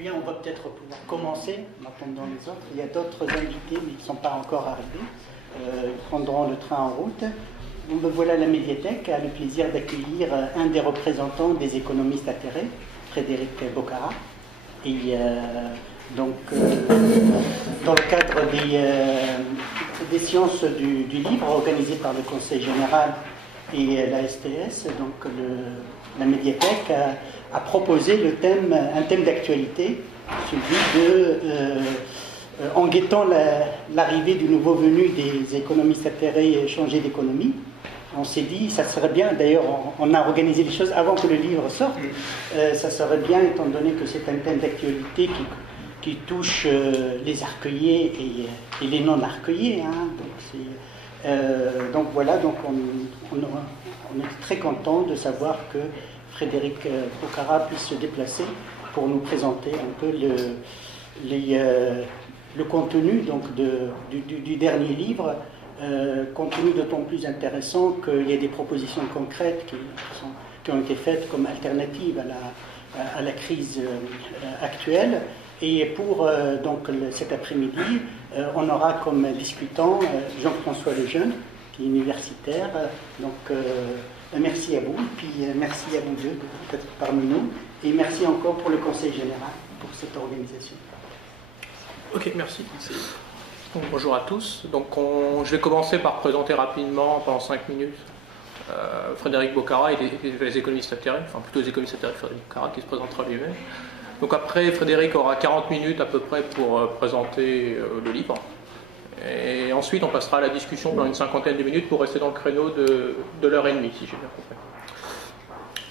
Bien, on va peut-être pouvoir commencer en attendant les autres. Il y a d'autres invités, mais qui ne sont pas encore arrivés. Ils prendront le train en route. Voilà, la médiathèque a le plaisir d'accueillir un des représentants des économistes atterrés, Frédéric Bocara. Et dans le cadre des séances du livre organisées par le Conseil général et la STS, donc la médiathèque a proposé un thème d'actualité, celui de, en guettant l'arrivée du nouveau venu des économistes atterrés changer d'économie. On s'est dit, ça serait bien, d'ailleurs on a organisé les choses avant que le livre sorte, ça serait bien, étant donné que c'est un thème d'actualité qui touche les arcueillés et les non-arcueillés. Hein, donc voilà, donc on est très content de savoir que Frédéric Bocara puisse se déplacer pour nous présenter un peu le contenu donc, du dernier livre, contenu d'autant plus intéressant qu'il y a des propositions concrètes qui ont été faites comme alternative à la crise actuelle. Et pour donc, cet après-midi, on aura comme discutant Jean-François Lejeune, qui est universitaire. Donc merci à vous, puis merci à vous deux d'être parmi nous, et merci encore pour le Conseil général pour cette organisation. Ok, merci. Donc, bonjour à tous. Donc, je vais commencer par présenter rapidement, pendant 5 minutes, Frédéric Bocara et les économistes atterrés, enfin plutôt les économistes atterrés, Frédéric Bocara qui se présentera lui-même. Donc après, Frédéric aura 40 minutes à peu près pour présenter le livre. Et ensuite, on passera à la discussion pendant une cinquantaine de minutes pour rester dans le créneau de l'heure et demie, si j'ai bien compris.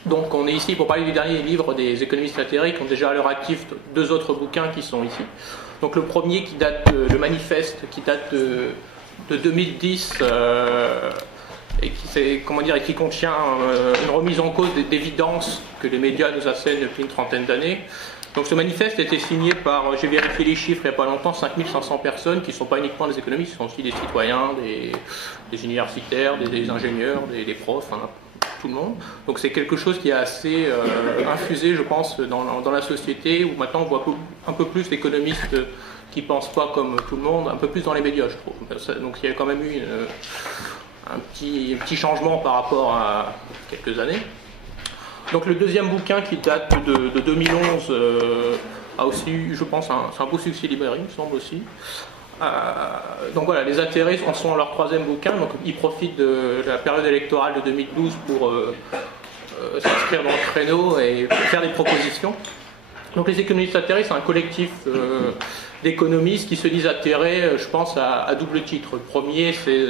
Donc on est ici pour parler du dernier livre des économistes atterrés qui ont déjà à l'heure active 2 autres bouquins qui sont ici. Donc le premier qui date le manifeste qui date de 2010 et qui contient une remise en cause d'évidences que les médias nous assènent depuis une trentaine d'années. Donc ce manifeste a été signé par, j'ai vérifié les chiffres il n'y a pas longtemps, 5500 personnes qui ne sont pas uniquement des économistes, qui sont aussi des citoyens, des universitaires, des ingénieurs, des profs, hein, tout le monde. Donc c'est quelque chose qui est assez infusé, je pense, dans la société, où maintenant on voit un peu plus d'économistes qui ne pensent pas comme tout le monde, un peu plus dans les médias, je trouve. Donc il y a quand même eu un petit changement par rapport à quelques années. Donc le deuxième bouquin qui date de 2011 a aussi eu, je pense, c'est un beau succès librairie, il me semble aussi. Donc voilà, les atterrés en sont leur 3e bouquin, donc ils profitent de la période électorale de 2012 pour s'inscrire dans le créneau et faire des propositions. Donc les économistes atterrés, c'est un collectif d'économistes qui se disent atterrés, je pense, à double titre. Le premier, c'est...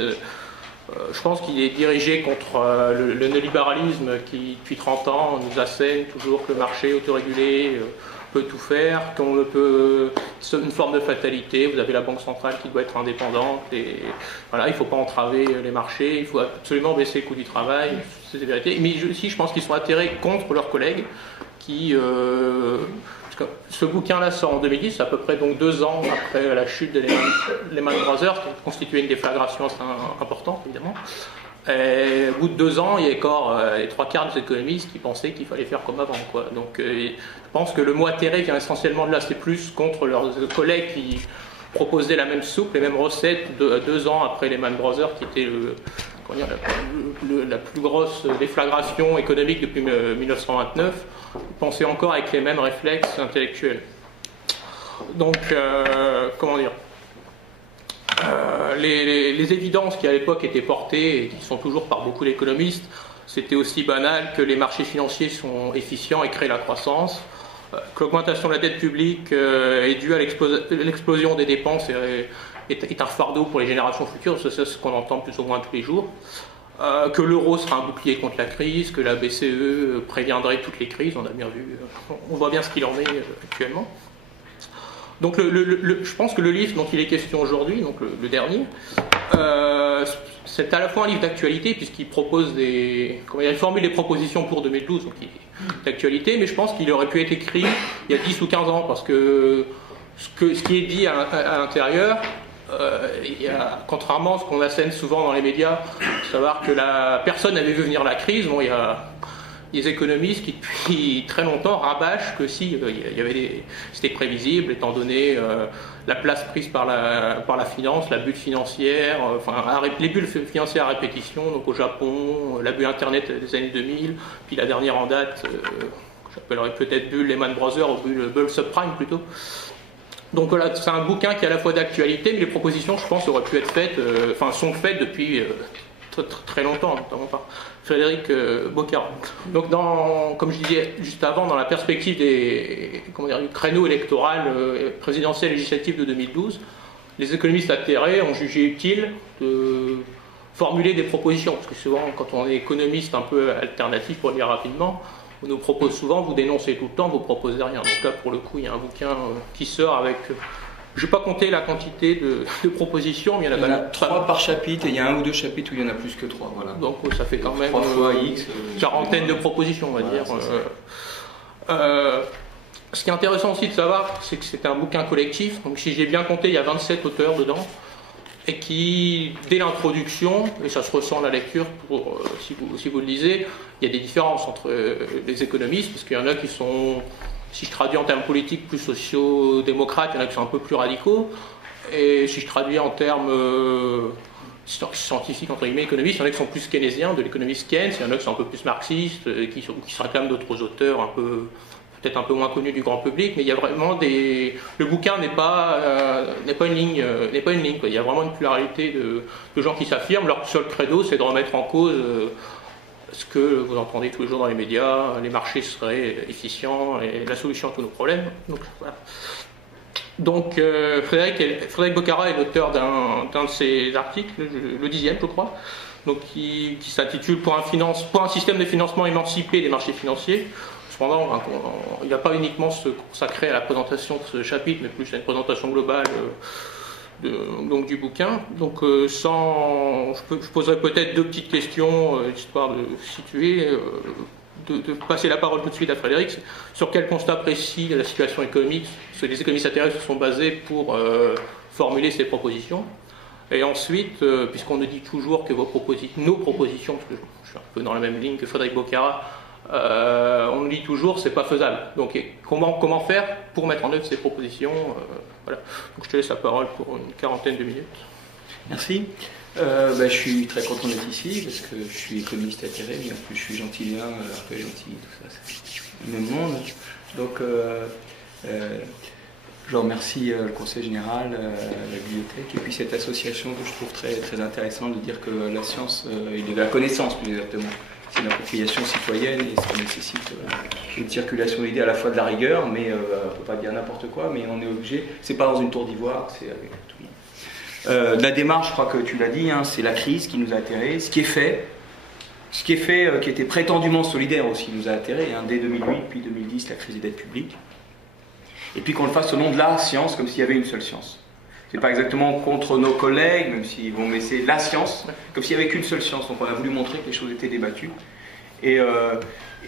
je pense qu'il est dirigé contre le néolibéralisme qui, depuis 30 ans, nous assène toujours que le marché autorégulé peut tout faire, qu'on ne peut... C'est une forme de fatalité, vous avez la Banque centrale qui doit être indépendante, et voilà, il ne faut pas entraver les marchés, il faut absolument baisser le coût du travail, c'est la vérité. Mais aussi, je pense qu'ils sont atterrés contre leurs collègues qui... ce bouquin-là sort en 2010, à peu près donc 2 ans après la chute de Lehman Brothers, qui a constitué une déflagration assez importante, évidemment. Et au bout de 2 ans, il y a encore les 3/4 des économistes qui pensaient qu'il fallait faire comme avant, quoi. Donc je pense que le mot atterré vient essentiellement de là, c'est plus contre leurs collègues qui proposaient la même soupe, les mêmes recettes 2 ans après Lehman Brothers, qui était la plus grosse déflagration économique depuis 1929. Penser encore avec les mêmes réflexes intellectuels. Donc, comment dire, les évidences qui à l'époque étaient portées et qui sont toujours par beaucoup d'économistes, c'était aussi banal que les marchés financiers sont efficients et créent la croissance, que l'augmentation de la dette publique est due à l'explosion des dépenses est un fardeau pour les générations futures, c'est ce qu'on entend plus ou moins tous les jours. Que l'euro sera un bouclier contre la crise, que la BCE préviendrait toutes les crises, on a bien vu, on voit bien ce qu'il en est actuellement. Donc je pense que le livre dont il est question aujourd'hui, donc le dernier, c'est à la fois un livre d'actualité puisqu'il propose il formule des propositions pour 2012, donc il est d'actualité, mais je pense qu'il aurait pu être écrit il y a 10 ou 15 ans parce que ce qui est dit à l'intérieur, contrairement à ce qu'on assène souvent dans les médias, savoir que la personne avait vu venir la crise, bon, il des économistes qui depuis très longtemps rabâchent que si c'était prévisible étant donné la place prise par la finance, la bulle financière, les bulles financières à répétition, donc au Japon, la bulle Internet des années 2000, puis la dernière en date, j'appellerais peut-être bulle Lehman Brothers ou bulle subprime plutôt. Donc voilà, c'est un bouquin qui est à la fois d'actualité, mais les propositions, je pense, auraient pu être faites, sont faites depuis très longtemps, notamment par Frédéric Bocara. Donc, comme je disais juste avant, dans la perspective du créneau électoral présidentiel législatif de 2012, les économistes atterrés ont jugé utile de formuler des propositions, parce que souvent, quand on est économiste un peu alternatif, pour le dire rapidement, on nous propose souvent, vous dénoncez tout le temps, vous proposez rien. Donc là, pour le coup, il y a un bouquin qui sort avec... je n'ai pas compté la quantité de propositions, mais il y en a 3 par chapitre, et il y a 1 ou 2 chapitres où il y en a plus que 3. Voilà. Donc ça fait quand même 3 fois X, quarantaine de propositions, on va dire. Ce qui est intéressant aussi de savoir, c'est que c'est un bouquin collectif. Donc si j'ai bien compté, il y a 27 auteurs dedans. Et qui, dès l'introduction, et ça se ressent à la lecture, si vous le lisez, il y a des différences entre les économistes, parce qu'il y en a qui sont, si je traduis en termes politiques, plus sociaux-démocrates, il y en a qui sont un peu plus radicaux, et si je traduis en termes scientifiques, entre guillemets, économistes, il y en a qui sont plus keynésiens, de l'économiste Keynes, il y en a qui sont un peu plus marxistes, qui réclament d'autres auteurs peut-être un peu moins connus du grand public, mais il y a vraiment le bouquin n'est pas une ligne, quoi. Il y a vraiment une pluralité de gens qui s'affirment. Leur seul credo, c'est de remettre en cause ce que vous entendez tous les jours dans les médias, les marchés seraient efficients et la solution à tous nos problèmes. Donc, voilà. Donc Frédéric Bocara est l'auteur d'un de ses articles, le 10e je crois, donc qui s'intitule pour un système de financement émancipé des marchés financiers. Cependant, il n'a pas uniquement se consacrer à la présentation de ce chapitre, mais plus à une présentation globale donc du bouquin. Donc je poserai peut-être 2 petites questions, histoire de situer, de passer la parole tout de suite à Frédéric. Sur quel constat précis de la situation économique les économistes atterrés se sont basés pour formuler ces propositions? Et ensuite, puisqu'on nous dit toujours que nos propositions, parce que je suis un peu dans la même ligne que Frédéric Bocara, on nous dit toujours c'est pas faisable. Donc comment faire pour mettre en œuvre ces propositions, voilà. Donc je te laisse la parole pour une quarantaine de minutes. Merci. Je suis très content d'être ici parce que je suis économiste atterré, mais en plus je suis gentilien, un peu gentil, tout ça, c'est le même monde. Donc je remercie le Conseil général, la bibliothèque et puis cette association que je trouve très, très intéressante de dire que la science et de la connaissance plus exactement, c'est une appropriation citoyenne et ça nécessite une circulation d'idées à la fois de la rigueur, mais on ne peut pas dire n'importe quoi, mais on est obligé, c'est pas dans une tour d'ivoire, c'est avec tout le monde. La démarche, je crois que tu l'as dit, hein, c'est la crise qui nous a atterrés, ce qui est fait, qui était prétendument solidaire aussi, nous a atterrés, hein, dès 2008, puis 2010, la crise des dettes publiques, et puis qu'on le fasse au nom de la science, comme s'il y avait une seule science. C'est pas exactement contre nos collègues, même s'ils vont laisser la science, comme s'il n'y avait qu'une seule science. Donc on a voulu montrer que les choses étaient débattues. Et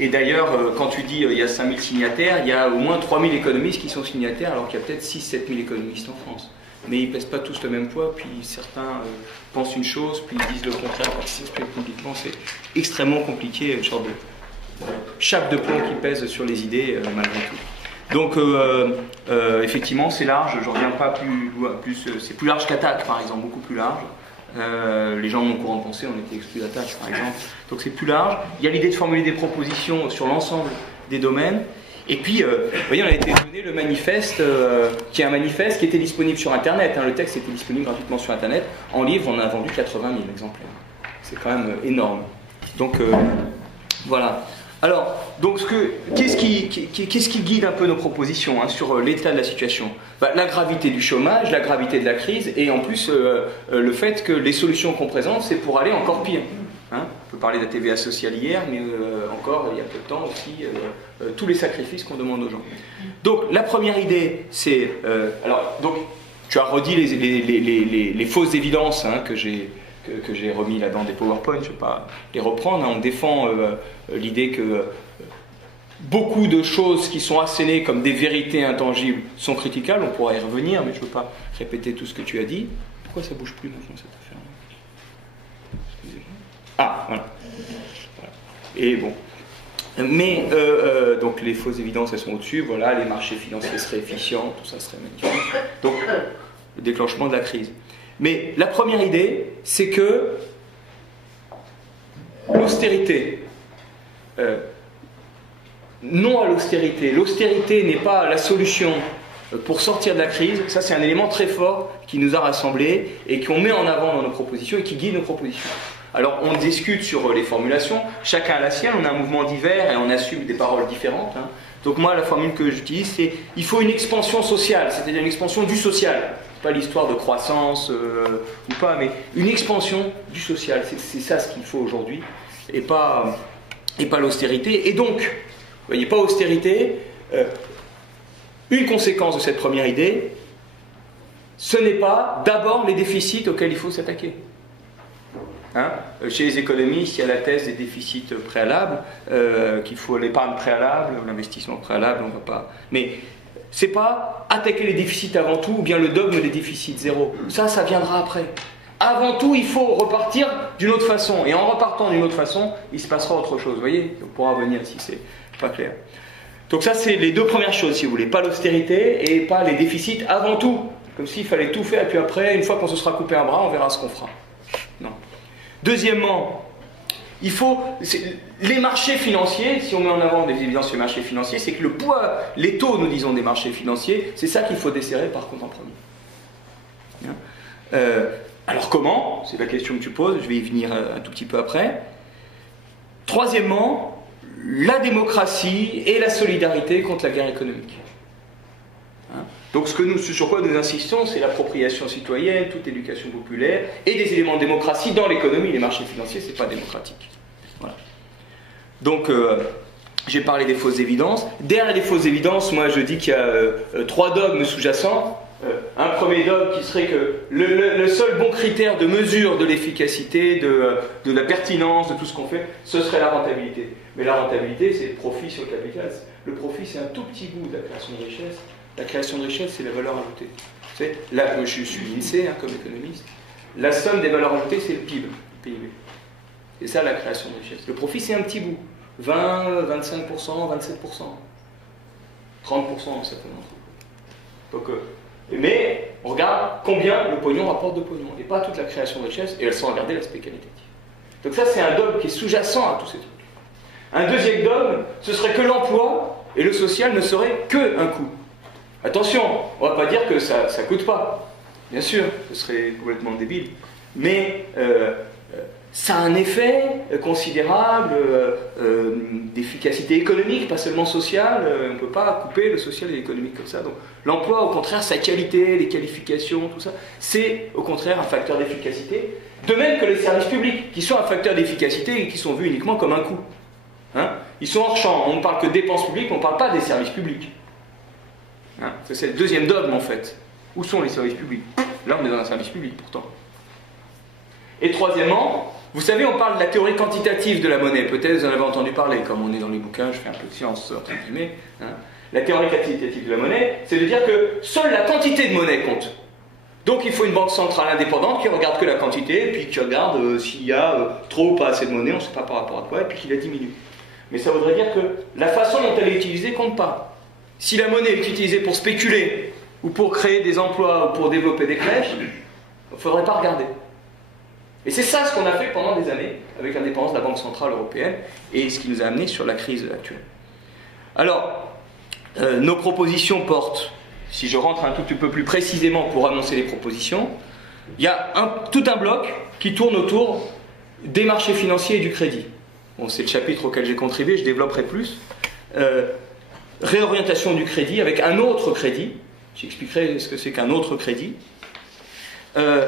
d'ailleurs, quand tu dis il y a 5000 signataires, il y a au moins 3000 économistes qui sont signataires, alors qu'il y a peut-être 6-7 000 économistes en France. Mais ils ne pèsent pas tous le même poids, puis certains pensent une chose, puis ils disent le contraire quand ils s'expriment publiquement. C'est extrêmement compliqué, une sorte de chape de plomb qui pèse sur les idées malgré tout. Donc effectivement c'est large, je ne reviens pas plus c'est plus large qu'Attaque par exemple, beaucoup plus large. Les gens de mon courant de pensée ont été exclus d'Attaque par exemple, donc c'est plus large. Il y a l'idée de formuler des propositions sur l'ensemble des domaines. Et puis, vous voyez, on a été donné le manifeste, qui est un manifeste qui était disponible sur Internet. Hein, le texte était disponible gratuitement sur Internet. En livre, on a vendu 80 000 exemplaires. C'est quand même énorme. Donc voilà. Alors, donc, qu'est-ce qui guide un peu nos propositions hein, sur l'état de la situation? La gravité du chômage, la gravité de la crise, et en plus le fait que les solutions qu'on présente, c'est pour aller encore pire. Hein, on peut parler de la TVA sociale hier, mais encore il y a peu de temps aussi, tous les sacrifices qu'on demande aux gens. Donc, la première idée, c'est... donc, tu as redit les fausses évidences hein, que j'ai remis là dans des PowerPoint, je ne vais pas les reprendre. Hein. On défend l'idée que beaucoup de choses qui sont assénées comme des vérités intangibles sont critiquables. On pourra y revenir, mais je ne veux pas répéter tout ce que tu as dit. Pourquoi ça ne bouge plus maintenant cette affaire? Ah, voilà. Et bon. Mais, donc les fausses évidences, elles sont au-dessus, voilà, les marchés financiers seraient efficients, tout ça serait magnifique. Donc, le déclenchement de la crise. Mais la première idée, c'est que l'austérité, non à l'austérité, l'austérité n'est pas la solution pour sortir de la crise. Ça, c'est un élément très fort qui nous a rassemblés et qu'on met en avant dans nos propositions et qui guide nos propositions. Alors, on discute sur les formulations, chacun a la sienne, on a un mouvement divers et on assume des paroles différentes. Hein. Donc moi, la formule que j'utilise, c'est « il faut une expansion sociale », c'est-à-dire une expansion du social. Pas l'histoire de croissance ou pas, mais une expansion du social. C'est ça ce qu'il faut aujourd'hui, et pas l'austérité. Et donc, vous voyez, pas austérité, une conséquence de cette première idée, ce n'est pas d'abord les déficits auxquels il faut s'attaquer. Hein, chez les économistes, il y a la thèse des déficits préalables, qu'il faut l'épargne préalable, l'investissement préalable, on ne va pas. Mais c'est pas attaquer les déficits avant tout, ou bien le dogme des déficits zéro. Ça viendra après. Avant tout, il faut repartir d'une autre façon. Et en repartant d'une autre façon, il se passera autre chose. Vous voyez, on pourra revenir si c'est pas clair. Donc ça, c'est les deux premières choses, si vous voulez. Pas l'austérité et pas les déficits avant tout. Comme s'il fallait tout faire, et puis après, une fois qu'on se sera coupé un bras, on verra ce qu'on fera. Non. Deuxièmement, il faut, les marchés financiers, si on met en avant des évidences sur les marchés financiers, c'est que le poids, les taux, nous disons, des marchés financiers, c'est ça qu'il faut desserrer par contre en premier. Alors comment? C'est la question que tu poses, je vais y venir un tout petit peu après. Troisièmement, la démocratie et la solidarité contre la guerre économique. Donc ce sur quoi nous insistons, c'est l'appropriation citoyenne, toute éducation populaire, et des éléments de démocratie dans l'économie. Les marchés financiers, c'est pas démocratique. Voilà. Donc, j'ai parlé des fausses évidences. Derrière les fausses évidences, moi je dis qu'il y a 3 dogmes sous-jacents. Un premier dogme qui serait que le seul bon critère de mesure de l'efficacité, de la pertinence, de tout ce qu'on fait, ce serait la rentabilité. Mais la rentabilité, c'est le profit sur le capital. Le profit, c'est un tout petit bout de la création de richesse. La création de richesse, c'est la valeur ajoutée. Là, je suis l'INSEE hein, comme économiste. La somme des valeurs ajoutées, c'est le PIB, le PIB. C'est ça la création de richesse. Le profit, c'est un petit bout. 20, 25%, 27%. 30% dans certaines entreprises. Donc, mais on regarde combien le pognon rapporte de pognon. Et pas toute la création de richesse, et elles sont regardées l'aspect qualitatif. Donc ça, c'est un dogme qui est sous-jacent à tous ces trucs. Un deuxième dogme, ce serait que l'emploi et le social ne seraient qu'un coût. Attention, on ne va pas dire que ça ne coûte pas. Bien sûr, ce serait complètement débile. Mais ça a un effet considérable d'efficacité économique, pas seulement sociale. On ne peut pas couper le social et l'économique comme ça. Donc l'emploi, au contraire, sa qualité, les qualifications, tout ça, c'est au contraire un facteur d'efficacité. De même que les services publics, qui sont un facteur d'efficacité et qui sont vus uniquement comme un coût. Hein, ils sont hors champ. On ne parle que de dépenses publiques, on ne parle pas des services publics. Hein, c'est le deuxième dogme en fait. Où sont les services publics? Là on est dans un service public pourtant. Et troisièmement, vous savez on parle de la théorie quantitative de la monnaie, peut-être vous en avez entendu parler, comme on est dans les bouquins, je fais un peu de science entre guillemets. Hein. La théorie quantitative de la monnaie, c'est de dire que seule la quantité de monnaie compte. Donc il faut une banque centrale indépendante qui regarde que la quantité, et puis qui regarde s'il y a trop ou pas assez de monnaie, on ne sait pas par rapport à quoi, et puis qui la diminue. Mais ça voudrait dire que la façon dont elle est utilisée compte pas. Si la monnaie est utilisée pour spéculer, ou pour créer des emplois, ou pour développer des crèches, il ne faudrait pas regarder. Et c'est ça ce qu'on a fait pendant des années, avec l'indépendance de la Banque Centrale Européenne, et ce qui nous a amené sur la crise actuelle. Alors, nos propositions portent, si je rentre un tout petit peu plus précisément pour annoncer les propositions, il y a tout un bloc qui tourne autour des marchés financiers et du crédit. Bon, c'est le chapitre auquel j'ai contribué, je développerai plus. Réorientation du crédit avec un autre crédit. J'expliquerai ce que c'est qu'un autre crédit. Un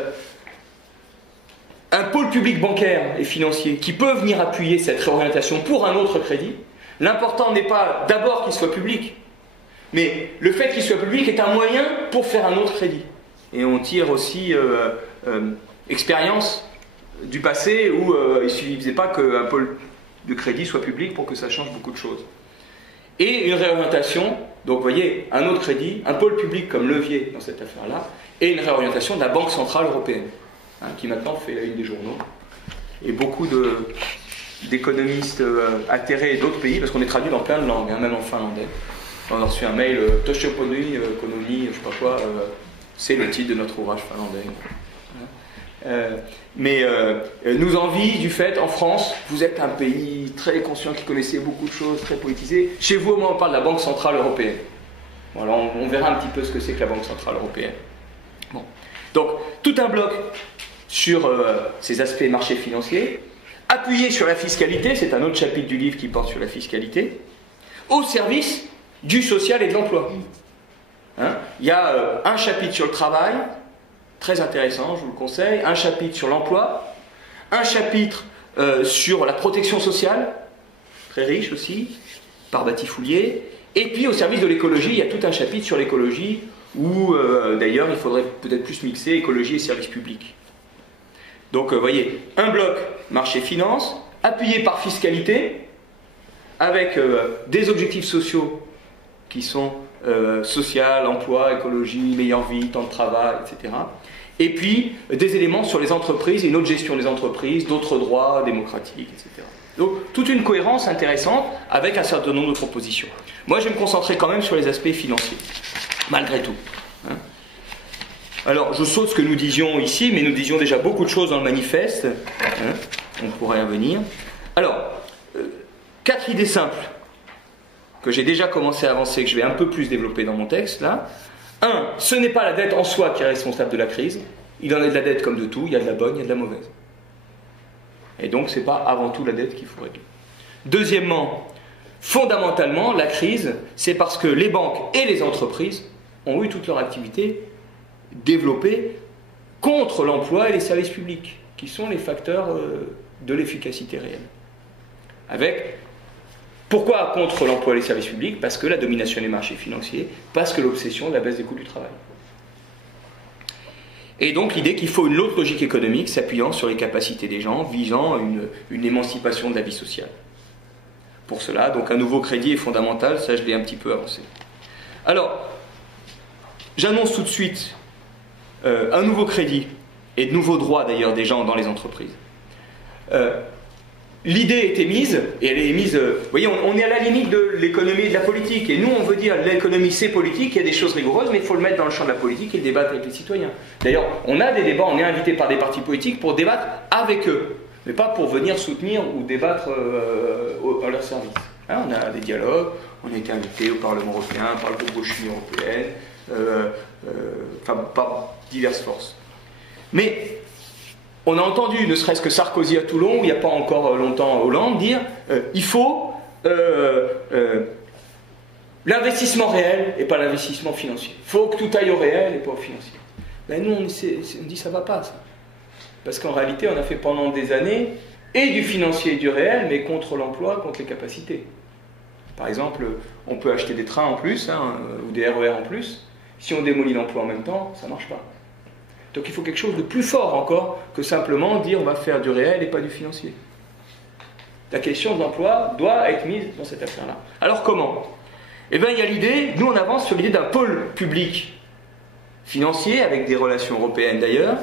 pôle public bancaire et financier qui peut venir appuyer cette réorientation pour un autre crédit. L'important n'est pas d'abord qu'il soit public, mais le fait qu'il soit public est un moyen pour faire un autre crédit. Et on tire aussi expérience du passé où il ne suffisait pas qu'un pôle de crédit soit public pour que ça change beaucoup de choses. Et une réorientation, donc vous voyez, un autre crédit, un pôle public comme levier dans cette affaire-là, et une réorientation de la Banque Centrale Européenne, hein, qui maintenant fait la une des journaux. Et beaucoup d'économistes atterrés d'autres pays, parce qu'on est traduit dans plein de langues, hein, même en finlandais. On a reçu un mail, Toshoponi, Kononi, je sais pas quoi, c'est le titre de notre ouvrage finlandais. Nous envie du fait, en France, vous êtes un pays très conscient qui connaissait beaucoup de choses, très politisé. Chez vous, au moins, on parle de la Banque Centrale Européenne. Bon, alors on verra un petit peu ce que c'est que la Banque Centrale Européenne. Bon. Donc, tout un bloc sur ces aspects marché financiers, appuyé sur la fiscalité, c'est un autre chapitre du livre qui porte sur la fiscalité, au service du social et de l'emploi. Hein, il y a un chapitre sur le travail, très intéressant, je vous le conseille, un chapitre sur l'emploi, un chapitre sur la protection sociale, très riche aussi, par Batiffoulier, et puis au service de l'écologie, il y a tout un chapitre sur l'écologie, où d'ailleurs il faudrait peut-être plus mixer écologie et services publics. Donc vous voyez, un bloc marché-finance, appuyé par fiscalité, avec des objectifs sociaux qui sont social, emploi, écologie, meilleure vie, temps de travail, etc. Et puis des éléments sur les entreprises et une autre gestion des entreprises, d'autres droits démocratiques, etc. Donc toute une cohérence intéressante avec un certain nombre de propositions. Moi je vais me concentrer quand même sur les aspects financiers, malgré tout. Hein. Alors je saute ce que nous disions ici, mais nous disions déjà beaucoup de choses dans le manifeste. Hein. On pourrait y revenir. Alors, 4 idées simples que j'ai déjà commencé à avancer, que je vais un peu plus développer dans mon texte, là. 1. Ce n'est pas la dette en soi qui est responsable de la crise. Il en est de la dette comme de tout, il y a de la bonne, il y a de la mauvaise. Et donc, ce n'est pas avant tout la dette qu'il faut régler. Deuxièmement, fondamentalement, la crise, c'est parce que les banques et les entreprises ont eu toute leur activité développée contre l'emploi et les services publics, qui sont les facteurs de l'efficacité réelle. Avec... Pourquoi contre l'emploi et les services publics? Parce que la domination des marchés financiers, parce que l'obsession de la baisse des coûts du travail. Et donc l'idée qu'il faut une autre logique économique s'appuyant sur les capacités des gens, visant une émancipation de la vie sociale. Pour cela, donc un nouveau crédit est fondamental, ça je l'ai un petit peu avancé. Alors, j'annonce tout de suite un nouveau crédit, et de nouveaux droits d'ailleurs des gens dans les entreprises. L'idée est émise, et elle est émise, vous voyez, on est à la limite de l'économie et de la politique, et nous on veut dire l'économie c'est politique, il y a des choses rigoureuses, mais il faut le mettre dans le champ de la politique et le débattre avec les citoyens. D'ailleurs, on a des débats, on est invité par des partis politiques pour débattre avec eux, mais pas pour venir soutenir ou débattre à leur service. Hein, on a des dialogues, on a été invité au Parlement européen, par le groupe Gauche Union européenne, par diverses forces. Mais on a entendu, ne serait-ce que Sarkozy à Toulon, il n'y a pas encore longtemps Hollande, dire il faut l'investissement réel et pas l'investissement financier. Il faut que tout aille au réel et pas au financier. Ben nous, on dit ça ne va pas, ça. Parce qu'en réalité, on a fait pendant des années et du financier et du réel, mais contre l'emploi, contre les capacités. Par exemple, on peut acheter des trains en plus, hein, ou des RER en plus. Si on démolit l'emploi en même temps, ça ne marche pas. Donc il faut quelque chose de plus fort encore que simplement dire on va faire du réel et pas du financier. La question de l'emploi doit être mise dans cette affaire-là. Alors comment? Eh bien il y a l'idée, nous on avance sur l'idée d'un pôle public financier, avec des relations européennes d'ailleurs,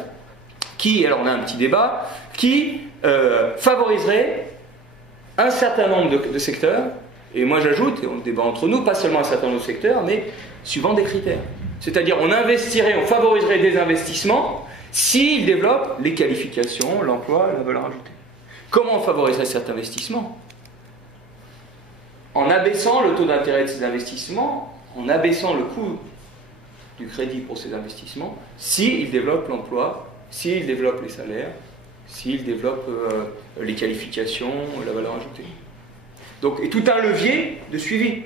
qui, alors on a un petit débat, qui favoriserait un certain nombre de secteurs, et moi j'ajoute, et on débat entre nous, pas seulement un certain nombre de secteurs, mais suivant des critères. C'est-à-dire on investirait, on favoriserait des investissements s'ils développent les qualifications, l'emploi et la valeur ajoutée. Comment on favoriserait cet investissement? En abaissant le taux d'intérêt de ces investissements, en abaissant le coût du crédit pour ces investissements, s'ils développent l'emploi, s'ils développent les salaires, s'ils développent les qualifications, la valeur ajoutée. Donc, et tout un levier de suivi.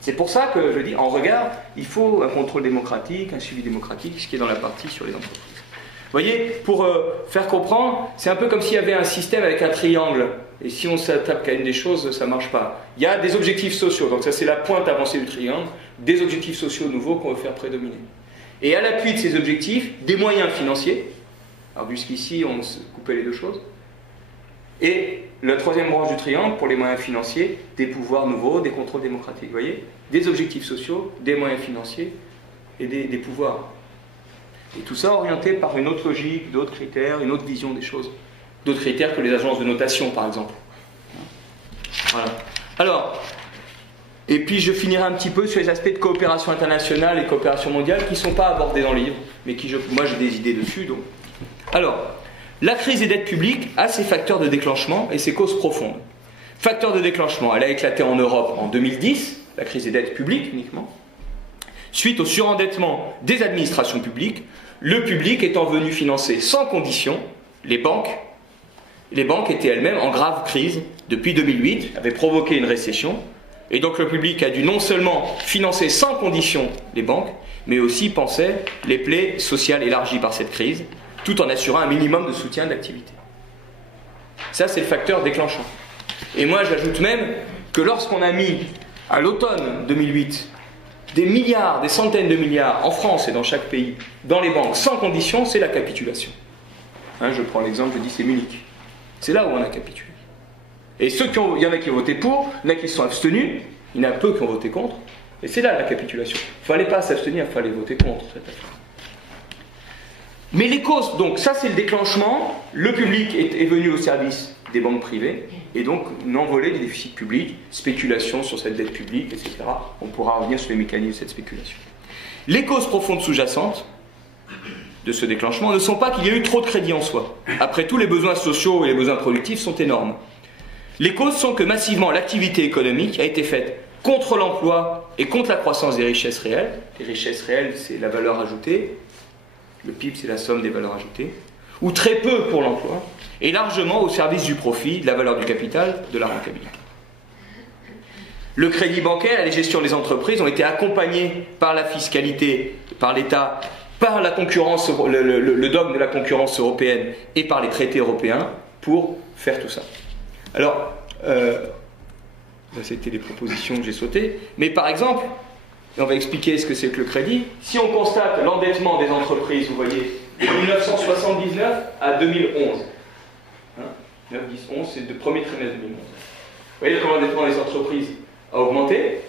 C'est pour ça que je dis, en regard, il faut un contrôle démocratique, un suivi démocratique, ce qui est dans la partie sur les entreprises. Vous voyez, pour faire comprendre, c'est un peu comme s'il y avait un système avec un triangle. Et si on s'attaque qu'à une des choses, ça ne marche pas. Il y a des objectifs sociaux, donc ça c'est la pointe avancée du triangle, des objectifs sociaux nouveaux qu'on veut faire prédominer. Et à l'appui de ces objectifs, des moyens financiers. Alors jusqu'ici, on coupait les deux choses. Et la troisième branche du triangle, pour les moyens financiers, des pouvoirs nouveaux, des contrôles démocratiques. Vous voyez, des objectifs sociaux, des moyens financiers et des pouvoirs. Et tout ça orienté par une autre logique, d'autres critères, une autre vision des choses. D'autres critères que les agences de notation, par exemple. Voilà. Alors, et puis je finirai un petit peu sur les aspects de coopération internationale et coopération mondiale qui ne sont pas abordés dans le livre, mais qui, moi j'ai des idées dessus. Donc. Alors, la crise des dettes publiques a ses facteurs de déclenchement et ses causes profondes. Facteur de déclenchement, elle a éclaté en Europe en 2010, la crise des dettes publiques uniquement, suite au surendettement des administrations publiques, le public étant venu financer sans condition les banques. Les banques étaient elles-mêmes en grave crise depuis 2008, avaient provoqué une récession, et donc le public a dû non seulement financer sans condition les banques, mais aussi penser les plaies sociales élargies par cette crise, tout en assurant un minimum de soutien de l'activité. Ça, c'est le facteur déclenchant. Et moi, j'ajoute même que lorsqu'on a mis, à l'automne 2008, des milliards, des centaines de milliards, en France et dans chaque pays, dans les banques, sans condition, c'est la capitulation. Hein, je prends l'exemple, je dis c'est Munich. C'est là où on a capitulé. Et il y en a qui ont voté pour, il y en a qui se sont abstenus, il y en a peu qui ont voté contre, et c'est là la capitulation. Il ne fallait pas s'abstenir, il fallait voter contre cette affaire. Mais les causes, donc ça c'est le déclenchement, le public est venu au service des banques privées, et donc une envolée des déficits publics, spéculation sur cette dette publique, etc. On pourra revenir sur les mécanismes de cette spéculation. Les causes profondes sous-jacentes de ce déclenchement ne sont pas qu'il y a eu trop de crédit en soi. Après tout, les besoins sociaux et les besoins productifs sont énormes. Les causes sont que massivement l'activité économique a été faite contre l'emploi et contre la croissance des richesses réelles. Les richesses réelles, c'est la valeur ajoutée. Le PIB, c'est la somme des valeurs ajoutées. Ou très peu pour l'emploi, et largement au service du profit, de la valeur du capital, de la rentabilité. Le crédit bancaire et les gestions des entreprises ont été accompagnés par la fiscalité, par l'État, par la concurrence, le dogme de la concurrence européenne et par les traités européens pour faire tout ça. Alors, ça c'était les propositions que j'ai sautées, mais par exemple, on va expliquer ce que c'est que le crédit. Si on constate l'endettement des entreprises, vous voyez, de 1979 à 2011. 9, 10, 11, c'est le premier trimestre 2011. Vous voyez comment l'endettement des entreprises a augmenté.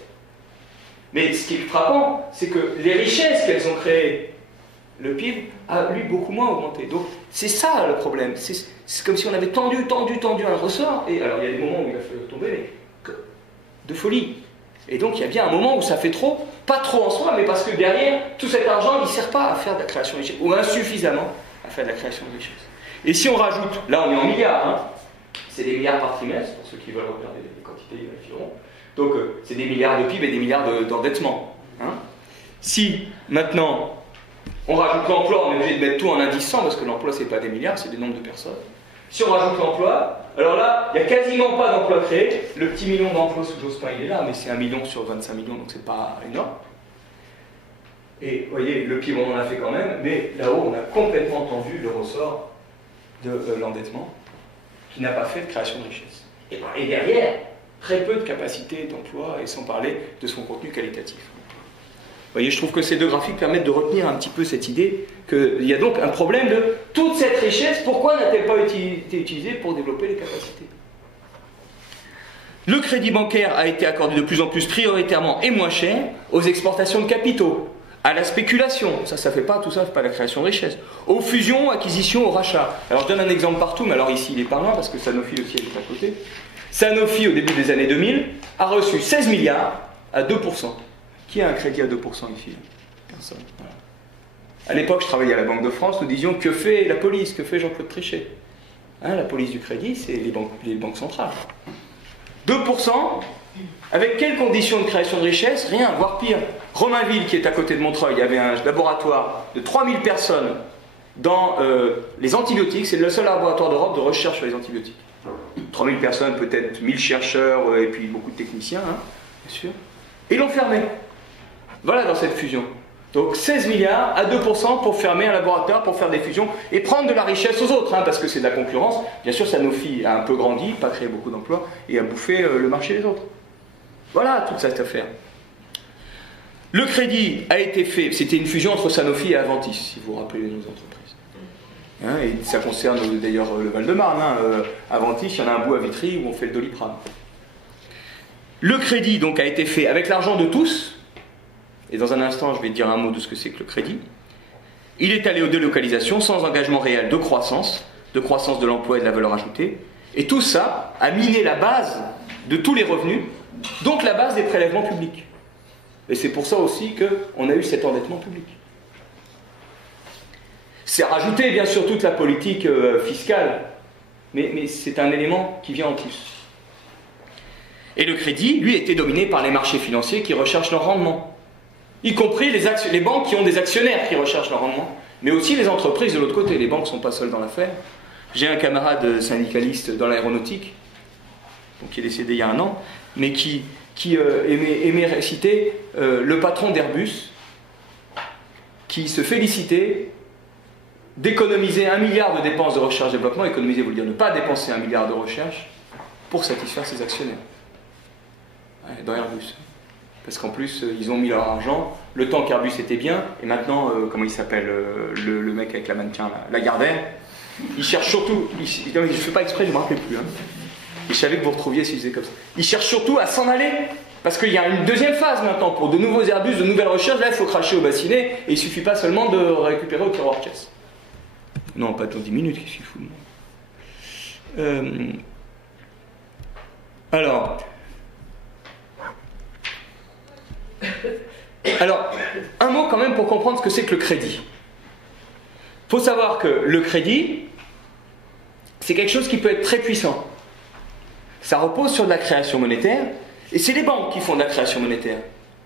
Mais ce qui est frappant, c'est que les richesses qu'elles ont créées, le PIB a lui beaucoup moins augmenté. Donc c'est ça le problème. C'est comme si on avait tendu un ressort. Et alors il y a des moments où il a fallu tomber, mais de folie. Et donc il y a bien un moment où ça fait trop, pas trop en soi, mais parce que derrière, tout cet argent, il ne sert pas à faire de la création de richesse, ou insuffisamment à faire de la création de richesse. Et si on rajoute, là on est en milliards, hein, c'est des milliards par trimestre, pour ceux qui veulent regarder les quantités, ils vérifieront. Donc c'est des milliards de PIB et des milliards d'endettement. Hein. Si maintenant on rajoute l'emploi, on est obligé de mettre tout en indice 100, parce que l'emploi c'est pas des milliards, c'est des nombres de personnes. Si on rajoute l'emploi, alors là, il n'y a quasiment pas d'emplois créés. Le petit million d'emplois sous Jospin, il est là, mais c'est 1 million sur 25 millions, donc c'est pas énorme. Et vous voyez, le PIB, on en a fait quand même, mais là-haut, on a complètement tendu le ressort de l'endettement, qui n'a pas fait de création de richesse. Et derrière, très peu de capacité d'emploi, et sans parler de son contenu qualitatif. Vous voyez, je trouve que ces deux graphiques permettent de retenir un petit peu cette idée qu'il y a donc un problème de toute cette richesse, pourquoi n'a-t-elle pas été utilisée pour développer les capacités? Le crédit bancaire a été accordé de plus en plus prioritairement et moins cher aux exportations de capitaux, à la spéculation, ça fait pas tout ça, c'est pas la création de richesse, aux fusions, acquisitions, aux rachats. Alors je donne un exemple partout, mais alors ici il est pas loin parce que Sanofi aussi est à côté. Sanofi au début des années 2000 a reçu 16 milliards à 2%. Qui a un crédit à 2% ici? Personne. Voilà. À l'époque, je travaillais à la Banque de France, nous disions que fait la police, que fait Jean-Claude Trichet? Hein, la police du crédit, c'est les banques centrales. 2%, avec quelles conditions de création de richesse? Rien, voire pire. Romainville, qui est à côté de Montreuil, il y avait un laboratoire de 3000 personnes dans les antibiotiques, c'est le seul laboratoire d'Europe de recherche sur les antibiotiques. 3000 personnes, peut-être 1000 chercheurs, et puis beaucoup de techniciens, hein, bien sûr. Et ils l'ont fermé. Voilà dans cette fusion. Donc 16 milliards à 2% pour fermer un laboratoire, pour faire des fusions et prendre de la richesse aux autres, hein, parce que c'est de la concurrence. Bien sûr, Sanofi a un peu grandi, pas créé beaucoup d'emplois, et a bouffé le marché des autres. Voilà toute cette affaire. Le crédit a été fait, c'était une fusion entre Sanofi et Aventis, si vous vous rappelez nos entreprises. Hein, et ça concerne d'ailleurs le Val-de-Marne. Hein, Aventis, il y en a un bout à Vitry où on fait le Doliprane. Le crédit donc a été fait avec l'argent de tous, et dans un instant je vais dire un mot de ce que c'est que le crédit. Il est allé aux délocalisations sans engagement réel de croissance de l'emploi et de la valeur ajoutée, et tout ça a miné la base de tous les revenus, donc la base des prélèvements publics. Et c'est pour ça aussi qu'on a eu cet endettement public. C'est rajouter bien sûr toute la politique fiscale, mais c'est un élément qui vient en plus. Et le crédit, lui, était dominé par les marchés financiers qui recherchent leur rendement, y compris les banques qui ont des actionnaires qui recherchent leur rendement, mais aussi les entreprises de l'autre côté. Les banques ne sont pas seules dans l'affaire. J'ai un camarade syndicaliste dans l'aéronautique, qui est décédé il y a 1 an, mais qui aimait réciter le patron d'Airbus, qui se félicitait d'économiser 1 milliard de dépenses de recherche-développement. Économiser veut dire ne pas dépenser 1 milliard de recherche pour satisfaire ses actionnaires. Ouais, dans Airbus. Parce qu'en plus, ils ont mis leur argent, le temps qu'Airbus était bien, et maintenant, comment il s'appelle, le mec avec la mannequin, là, Lagardère, il cherche surtout, je ne fais pas exprès, je ne me rappelais plus, hein. Et je savais que vous retrouviez s'il faisait comme ça. Il cherche surtout à s'en aller, parce qu'il y a une deuxième phase maintenant, pour de nouveaux Airbus, de nouvelles recherches, là il faut cracher au bassinet, et il ne suffit pas seulement de récupérer au tiroir de caisse. Non, pas dans 10 minutes, qu'est-ce qu'il fout. Alors, un mot quand même pour comprendre ce que c'est que le crédit. Il faut savoir que le crédit, c'est quelque chose qui peut être très puissant. Ça repose sur de la création monétaire, et c'est les banques qui font de la création monétaire.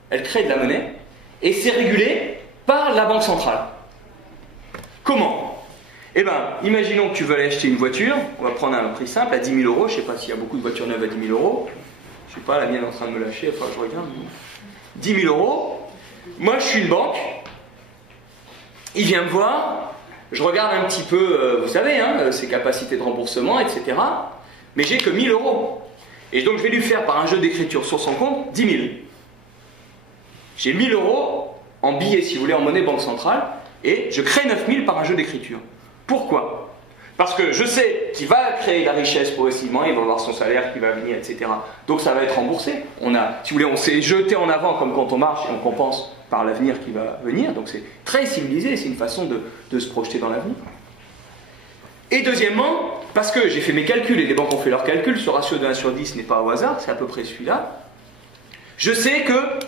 Elles créent de la monnaie, et c'est régulé par la banque centrale. Comment? Eh bien, imaginons que tu veux aller acheter une voiture, on va prendre un prix simple, à 10 000 €, je ne sais pas s'il y a beaucoup de voitures neuves à 10 000 €, je ne sais pas, la mienne est en train de me lâcher, enfin je regarde. 10 000 €, moi je suis une banque, il vient me voir, je regarde un petit peu, vous savez, hein, ses capacités de remboursement, etc. Mais j'ai que 1 000 €. Et donc je vais lui faire par un jeu d'écriture sur son compte 10 000. J'ai 1 000 € en billets, si vous voulez, en monnaie banque centrale, et je crée 9 000 par un jeu d'écriture. Pourquoi? Parce que je sais qu'il va créer la richesse progressivement, il va avoir son salaire qui va venir, etc. Donc ça va être remboursé. Si vous voulez, on s'est jeté en avant comme quand on marche et on compense par l'avenir qui va venir. Donc c'est très civilisé, c'est une façon de se projeter dans l'avenir. Et deuxièmement, parce que j'ai fait mes calculs et les banques ont fait leurs calculs, ce ratio de 1 sur 10 n'est pas au hasard, c'est à peu près celui-là. Je sais que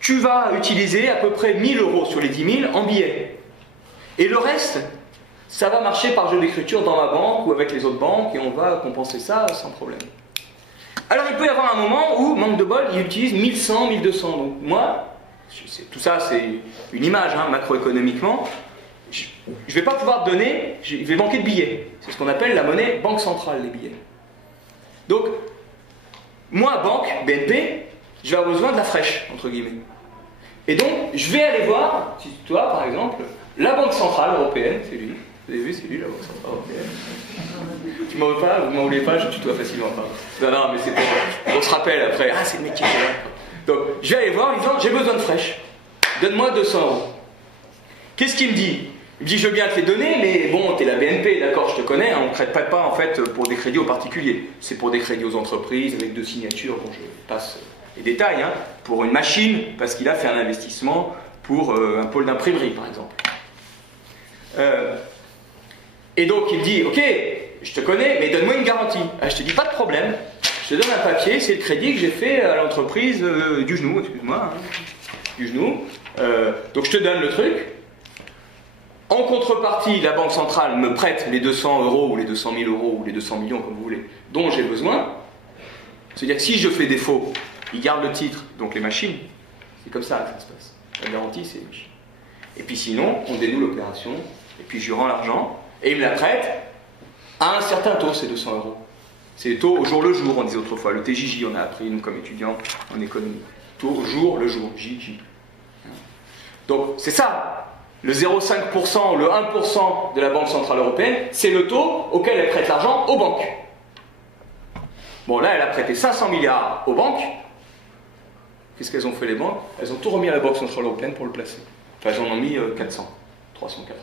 tu vas utiliser à peu près 1 000 € sur les 10 000 en billets. Et le reste, ça va marcher par jeu d'écriture dans ma banque ou avec les autres banques et on va compenser ça sans problème. Alors il peut y avoir un moment où, manque de bol, il utilise 1100, 1200. Donc moi, tout ça c'est une image hein, macroéconomiquement, je ne vais pas pouvoir te donner, je vais manquer de billets. C'est ce qu'on appelle la monnaie banque centrale, les billets. Donc, moi, banque, BNP, je vais avoir besoin de la fraîche, entre guillemets. Et donc, je vais aller voir, si toi par exemple, la Banque Centrale Européenne, c'est lui. Vous avez vu, c'est lui la Banque Centrale Européenne. Tu m'en veux pas, vous m'en voulez pas, je tutoie facilement pas. Non, mais c'est pour. On se rappelle après, ah, c'est le mec qui est là. Donc, je vais aller voir en disant, j'ai besoin de fraîche. Donne-moi 200 €. Qu'est-ce qu'il me dit? Il me dit, je veux bien te les donner, mais bon, t'es la BNP, d'accord, je te connais, hein, on ne crée pas en fait pour des crédits aux particuliers. C'est pour des crédits aux entreprises avec 2 signatures, dont je passe les détails, hein, pour une machine, parce qu'il a fait un investissement pour un pôle d'imprimerie, par exemple. Et donc il me dit, ok, je te connais, mais donne-moi une garantie. Ah, je te dis, pas de problème, je te donne un papier, c'est le crédit que j'ai fait à l'entreprise du genou, excuse-moi, hein, du genou. Donc je te donne le truc. En contrepartie, la Banque Centrale me prête les 200 € ou les 200 000 € ou les 200 millions, comme vous voulez, dont j'ai besoin. C'est-à-dire que si je fais défaut, il garde le titre, donc les machines. C'est comme ça que ça se passe. La garantie, c'est les machines. Et puis sinon, on dénoue l'opération, et puis je lui rends l'argent, et il me la prête à un certain taux, ces 200 €. C'est le taux au jour le jour, on disait autrefois. Le TJJ, on a appris, nous, comme étudiants en économie. Taux au jour le jour, JJ. Donc, c'est ça. Le 0,5% ou le 1% de la Banque Centrale Européenne, c'est le taux auquel elle prête l'argent aux banques. Bon, là, elle a prêté 500 milliards aux banques. Qu'est-ce qu'elles ont fait, les banques? Elles ont tout remis à la Banque Centrale Européenne pour le placer. Enfin, elles en ont mis 400, 380.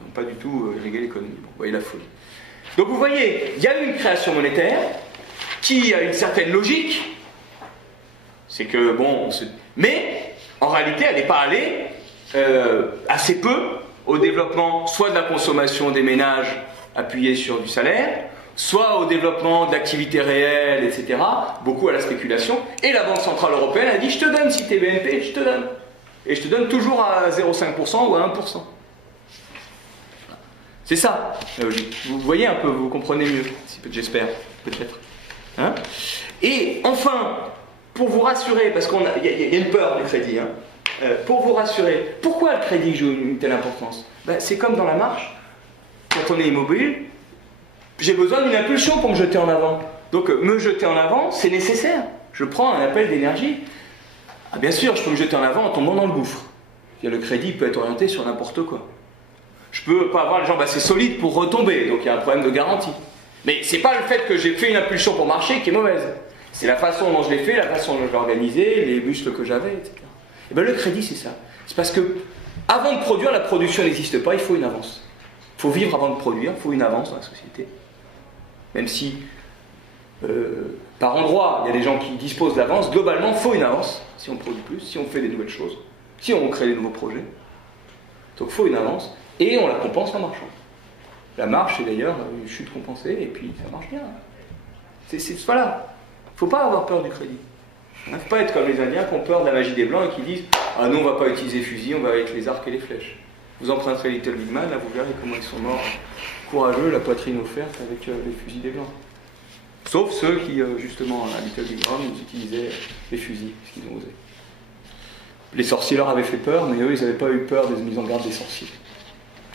Donc, pas du tout irriguer l'économie. Bon, vous voyez la folie. Donc, vous voyez, il y a eu une création monétaire qui a une certaine logique. C'est que, bon, mais, en réalité, elle n'est pas allée assez peu au développement soit de la consommation des ménages appuyée sur du salaire, soit au développement d'activités réelles, etc., beaucoup à la spéculation, et la Banque Centrale Européenne a dit « je te donne, si t'es BNP, je te donne ». Et je te donne toujours à 0,5% ou à 1%. C'est ça, la logique. Vous voyez un peu, vous comprenez mieux, j'espère, peut-être. Hein? Et enfin, pour vous rassurer, parce qu'il y a une peur du crédit, hein, pour vous rassurer, pourquoi le crédit joue une telle importance? Ben, c'est comme dans la marche, quand on est immobile, j'ai besoin d'une impulsion pour me jeter en avant. Donc me jeter en avant, c'est nécessaire. Je prends un appel d'énergie. Ah, bien sûr, je peux me jeter en avant en tombant dans le gouffre. Le crédit peut être orienté sur n'importe quoi. Je peux pas avoir les gens, c'est solide pour retomber, donc il y a un problème de garantie. Mais c'est pas le fait que j'ai fait une impulsion pour marcher qui est mauvaise. C'est la façon dont je l'ai fait, la façon dont je l'ai organisé, les muscles que j'avais, etc. Et bien le crédit, c'est ça. C'est parce que avant de produire, la production n'existe pas, il faut une avance. Il faut vivre avant de produire, il faut une avance dans la société. Même si, par endroit, il y a des gens qui disposent d'avance, globalement, il faut une avance, si on produit plus, si on fait des nouvelles choses, si on crée des nouveaux projets. Donc il faut une avance, et on la compense en marchant. La marche, c'est d'ailleurs une chute compensée, et puis ça marche bien. Voilà. Il ne faut pas avoir peur du crédit. Il ne faut pas être comme les Indiens qui ont peur de la magie des Blancs et qui disent « Ah, nous, on ne va pas utiliser fusil, on va avec les arcs et les flèches. » Vous emprunterez Little Big Man, là, vous verrez comment ils sont morts courageux, la poitrine offerte avec les fusils des Blancs. Sauf ceux qui, justement, à Little Big Man, ils utilisaient les fusils, ce qu'ils ont osé. Les sorciers leur avaient fait peur, mais eux, ils n'avaient pas eu peur des mises en garde des sorciers.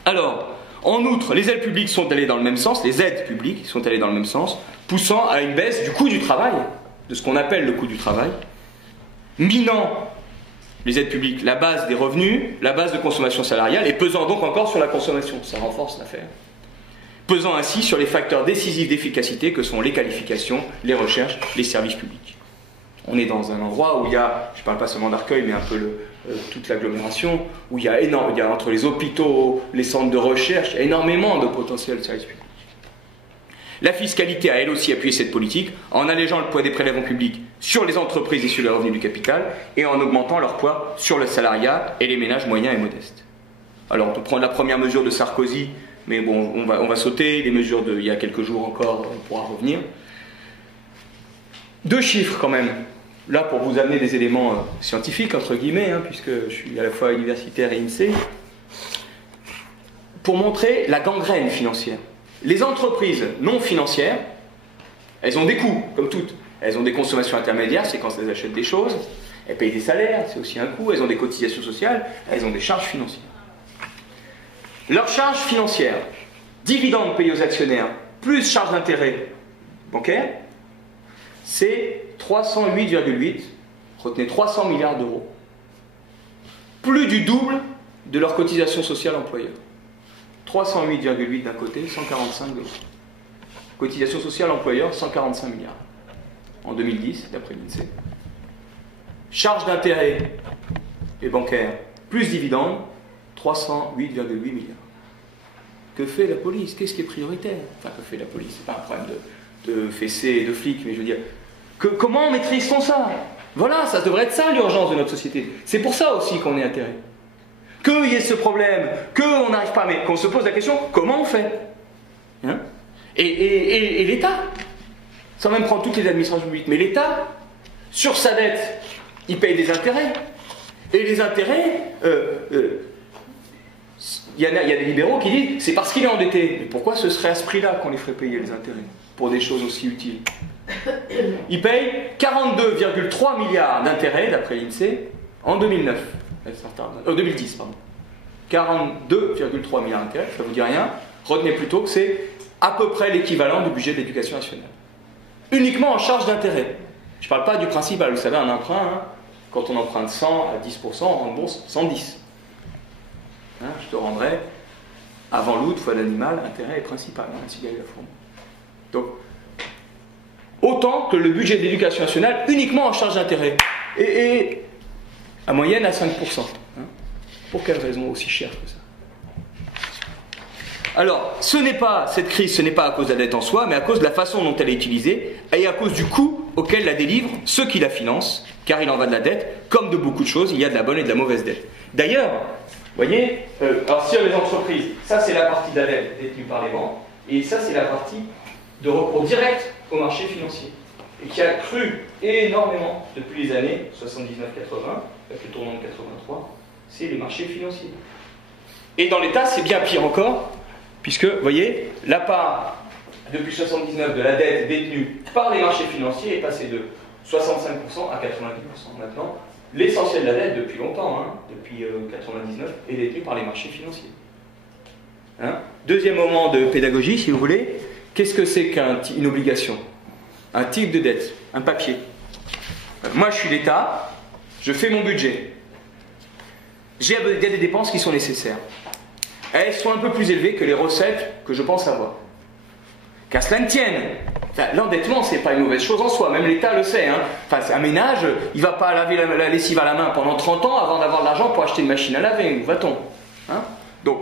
Alors, en outre, les aides publiques sont allées dans le même sens, les aides publiques sont allées dans le même sens, poussant à une baisse du coût du travail, de ce qu'on appelle le coût du travail, minant les aides publiques, la base des revenus, la base de consommation salariale, et pesant donc encore sur la consommation, ça renforce l'affaire. Pesant ainsi sur les facteurs décisifs d'efficacité que sont les qualifications, les recherches, les services publics. On est dans un endroit où il y a, je ne parle pas seulement d'Arcueil, mais un peu toute l'agglomération, où il y a entre les hôpitaux, les centres de recherche, il y a énormément de potentiel de services publics. La fiscalité a elle aussi appuyé cette politique en allégeant le poids des prélèvements publics sur les entreprises et sur les revenus du capital et en augmentant leur poids sur le salariat et les ménages moyens et modestes. Alors on peut prendre la première mesure de Sarkozy, mais bon, on va sauter les mesures d'il y a quelques jours encore, on pourra revenir. 2 chiffres quand même, là pour vous amener des éléments scientifiques, entre guillemets, hein, puisque je suis à la fois universitaire et INSEE, pour montrer la gangrène financière. Les entreprises non financières, elles ont des coûts, comme toutes. Elles ont des consommations intermédiaires, c'est quand elles achètent des choses, elles payent des salaires, c'est aussi un coût, elles ont des cotisations sociales, elles ont des charges financières. Leurs charges financières, dividendes payés aux actionnaires, plus charges d'intérêt bancaires, c'est 308,8, retenez 300 milliards d'euros. Plus du double de leurs cotisations sociales employeurs. 308,8 d'un côté, 145 de l'autre. Cotisation sociale employeur, 145 milliards. En 2010, d'après l'INSEE. Charges d'intérêt et bancaires, plus dividendes, 308,8 milliards. Que fait la police? Qu'est-ce qui est prioritaire? Enfin, que fait la police? C'est pas un problème de fessées et de flics, mais je veux dire, comment maîtrise-t-on ça? Voilà, ça devrait être ça l'urgence de notre société. C'est pour ça aussi qu'on est intérêt. Qu'il y ait ce problème, qu'on n'arrive pas, mais qu'on se pose la question, comment on fait, hein? Et l'État, sans même prendre toutes les administrations publiques, mais l'État, sur sa dette, il paye des intérêts. Et les intérêts, il y a des libéraux qui disent, c'est parce qu'il est endetté. Mais pourquoi ce serait à ce prix-là qu'on les ferait payer les intérêts, pour des choses aussi utiles? Il paye 42,3 milliards d'intérêts, d'après l'INSEE, en 2009. 2010, pardon. 42,3 milliards d'intérêts, ça ne vous dit rien. Retenez plutôt que c'est à peu près l'équivalent du budget de l'éducation nationale. Uniquement en charge d'intérêt. Je ne parle pas du principal. Vous savez, un emprunt, hein, quand on emprunte 100 à 10%, on rembourse 110. Hein, je te rendrai, avant l'août, fois d'animal, intérêt et principal, hein, ainsi gagne la forme. Donc, autant que le budget de l'éducation nationale, uniquement en charge d'intérêt. Et à moyenne à 5%. Hein. Pour quelle raison aussi cher que ça? Alors, cette crise, ce n'est pas à cause de la dette en soi, mais à cause de la façon dont elle est utilisée et à cause du coût auquel la délivrent ceux qui la financent, car il en va de la dette, comme de beaucoup de choses, il y a de la bonne et de la mauvaise dette. D'ailleurs, vous voyez, alors sur les entreprises, ça c'est la partie de la dette détenue par les banques, et ça c'est la partie de recours direct au marché financier et qui a cru énormément depuis les années 79-80, avec le tournant de 83, c'est les marchés financiers. Et dans l'État, c'est bien pire encore, puisque, vous voyez, la part depuis 79 de la dette détenue par les marchés financiers est passée de 65% à 90% maintenant. L'essentiel de la dette, depuis longtemps, depuis 99, est détenu par les marchés financiers. Deuxième moment de pédagogie, si vous voulez, qu'est-ce que c'est qu'une obligation? Un type de dette, un papier. Moi, je suis l'État, je fais mon budget. J'ai des dépenses qui sont nécessaires. Elles sont un peu plus élevées que les recettes que je pense avoir. Qu'à cela ne tienne, l'endettement, c'est pas une mauvaise chose en soi, même l'État le sait. Un ménage, il ne va pas laver la lessive à la main pendant 30 ans avant d'avoir de l'argent pour acheter une machine à laver, où va-t-on? Donc,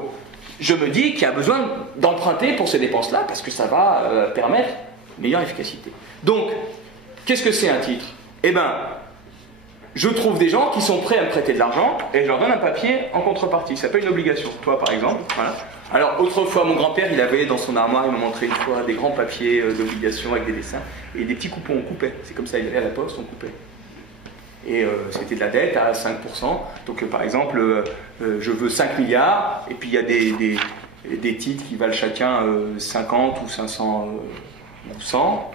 je me dis qu'il y a besoin d'emprunter pour ces dépenses-là, parce que ça va permettre une meilleure efficacité. Donc, qu'est-ce que c'est un titre? Eh bien, je trouve des gens qui sont prêts à me prêter de l'argent, et je leur donne un papier en contrepartie. Ça s'appelle une obligation. Toi, par exemple, voilà. Alors, autrefois, mon grand-père, il avait dans son armoire, il m'a montré une fois des grands papiers d'obligation avec des dessins, et des petits coupons, on coupait. C'est comme ça, il allait à la poste, on coupait. Et c'était de la dette à 5%. Donc, par exemple, je veux 5 milliards, et puis il y a des titres qui valent chacun 50 ou 500 ou 100,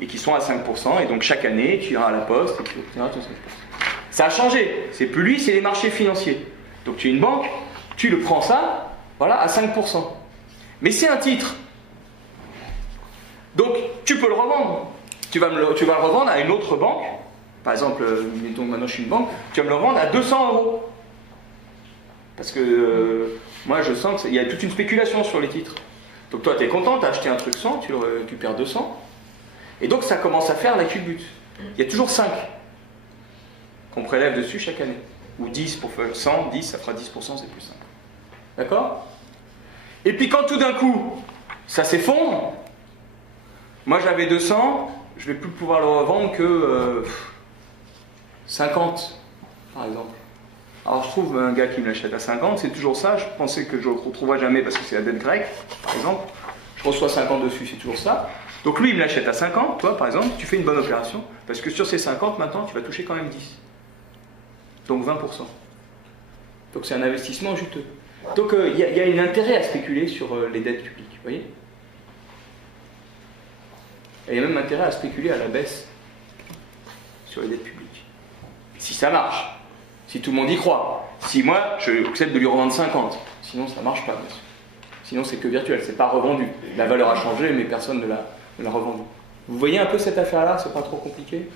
et qui sont à 5%, et donc chaque année, tu iras à la poste, et tu obtiendras ton 5%. Ça a changé, c'est plus lui, c'est les marchés financiers. Donc tu es une banque, tu le prends ça, voilà, à 5%. Mais c'est un titre. Donc tu peux le revendre. Tu vas le revendre à une autre banque. Par exemple, mettons maintenant je suis une banque, tu vas me le revendre à 200 €. Parce que moi je sens qu'il y a toute une spéculation sur les titres. Donc toi tu es content, tu as acheté un truc 100, tu le récupères 200. Et donc ça commence à faire la culbute. Il y a toujours 5 qu'on prélève dessus chaque année. Ou 10 pour faire 100, 10, ça fera 10%, c'est plus simple. D'accord? Et puis quand tout d'un coup, ça s'effondre, moi j'avais 200, je ne vais plus pouvoir le revendre que 50, par exemple. Alors je trouve un gars qui me l'achète à 50, c'est toujours ça, je pensais que je ne le retrouverais jamais parce que c'est la dette grecque, par exemple. Je reçois 50 dessus, c'est toujours ça. Donc lui, il me l'achète à 50, toi par exemple, tu fais une bonne opération, parce que sur ces 50, maintenant, tu vas toucher quand même 10. Donc 20%. Donc c'est un investissement juteux. Donc il y a un intérêt à spéculer sur les dettes publiques, vous voyez? Et il y a même intérêt à spéculer à la baisse sur les dettes publiques. Si ça marche, si tout le monde y croit, si moi, je accepte de lui revendre 50, sinon ça ne marche pas, bien sûr. Sinon c'est que virtuel, c'est pas revendu. La valeur a changé, mais personne ne l'a revendu. Vous voyez un peu cette affaire-là, c'est pas trop compliqué?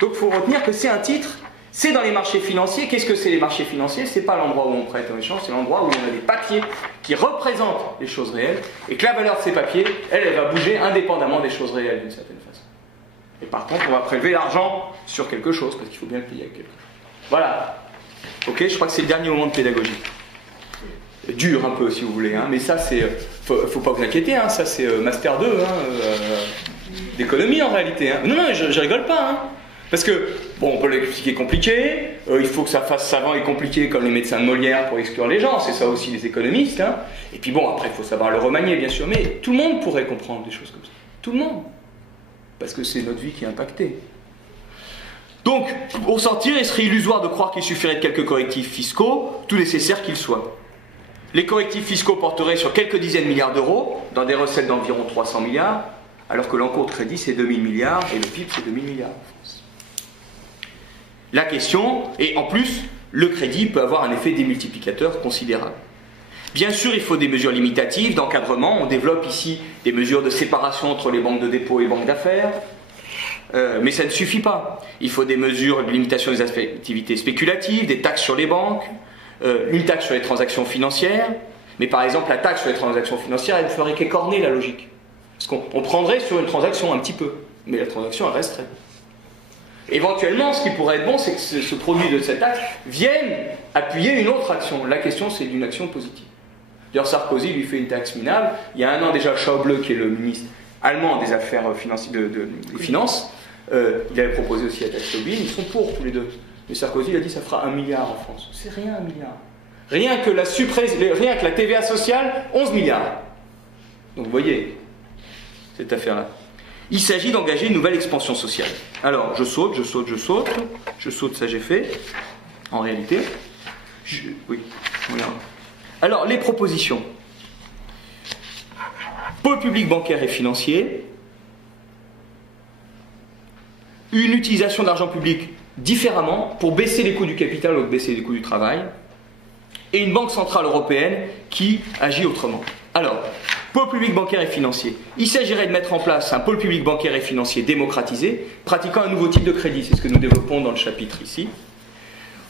Donc il faut retenir que c'est un titre, c'est dans les marchés financiers. Qu'est-ce que c'est les marchés financiers? C'est pas l'endroit où on prête en échange, c'est l'endroit où on a des papiers qui représentent les choses réelles, et que la valeur de ces papiers, elle va bouger indépendamment des choses réelles d'une certaine façon. Et par contre, on va prélever l'argent sur quelque chose, parce qu'il faut bien le payer avec quelque chose. Voilà. Ok, je crois que c'est le dernier moment de pédagogie. Dur un peu si vous voulez, mais ça c'est... Faut pas vous inquiéter, ça c'est Master 2 d'économie en réalité. Non, je rigole pas. Parce que, bon, on peut l'expliquer compliqué, il faut que ça fasse savant et compliqué comme les médecins de Molière pour exclure les gens, c'est ça aussi les économistes. Et puis bon, après il faut savoir le remanier bien sûr, mais tout le monde pourrait comprendre des choses comme ça. Tout le monde. Parce que c'est notre vie qui est impactée. Donc, pour sortir, il serait illusoire de croire qu'il suffirait de quelques correctifs fiscaux, tout nécessaire qu'ils soient. Les correctifs fiscaux porteraient sur quelques dizaines de milliards d'euros, dans des recettes d'environ 300 milliards, alors que l'encours de crédit c'est 2000 milliards et le PIB c'est 2000 milliards en France. La question, et en plus, le crédit peut avoir un effet démultiplicateur considérable. Bien sûr, il faut des mesures limitatives, d'encadrement. On développe ici des mesures de séparation entre les banques de dépôt et banques d'affaires. Mais ça ne suffit pas. Il faut des mesures de limitation des activités spéculatives, des taxes sur les banques, une taxe sur les transactions financières. Mais par exemple, la taxe sur les transactions financières, elle ferait qu'écorner la logique. Parce qu'on prendrait sur une transaction un petit peu, mais la transaction, elle resterait. Éventuellement, ce qui pourrait être bon, c'est que ce produit de cette taxe vienne appuyer une autre action. La question, c'est d'une action positive. D'ailleurs, Sarkozy lui fait une taxe minable. Il y a un an déjà, Schäuble, qui est le ministre allemand des affaires des finances, il avait proposé aussi la taxe Tobin. Ils sont pour tous les deux. Mais Sarkozy, il a dit ça fera 1 milliard en France. C'est rien, 1 milliard. Rien que la TVA sociale, 11 milliards. Donc vous voyez cette affaire-là. Il s'agit d'engager une nouvelle expansion sociale. Alors, je saute, ça j'ai fait, en réalité. Oui, voilà. Alors, les propositions. Pôle public bancaire et financier, une utilisation de l'argent public différemment pour baisser les coûts du capital ou baisser les coûts du travail, et une banque centrale européenne qui agit autrement. Alors, pôle public bancaire et financier. Il s'agirait de mettre en place un pôle public bancaire et financier démocratisé, pratiquant un nouveau type de crédit. C'est ce que nous développons dans le chapitre ici.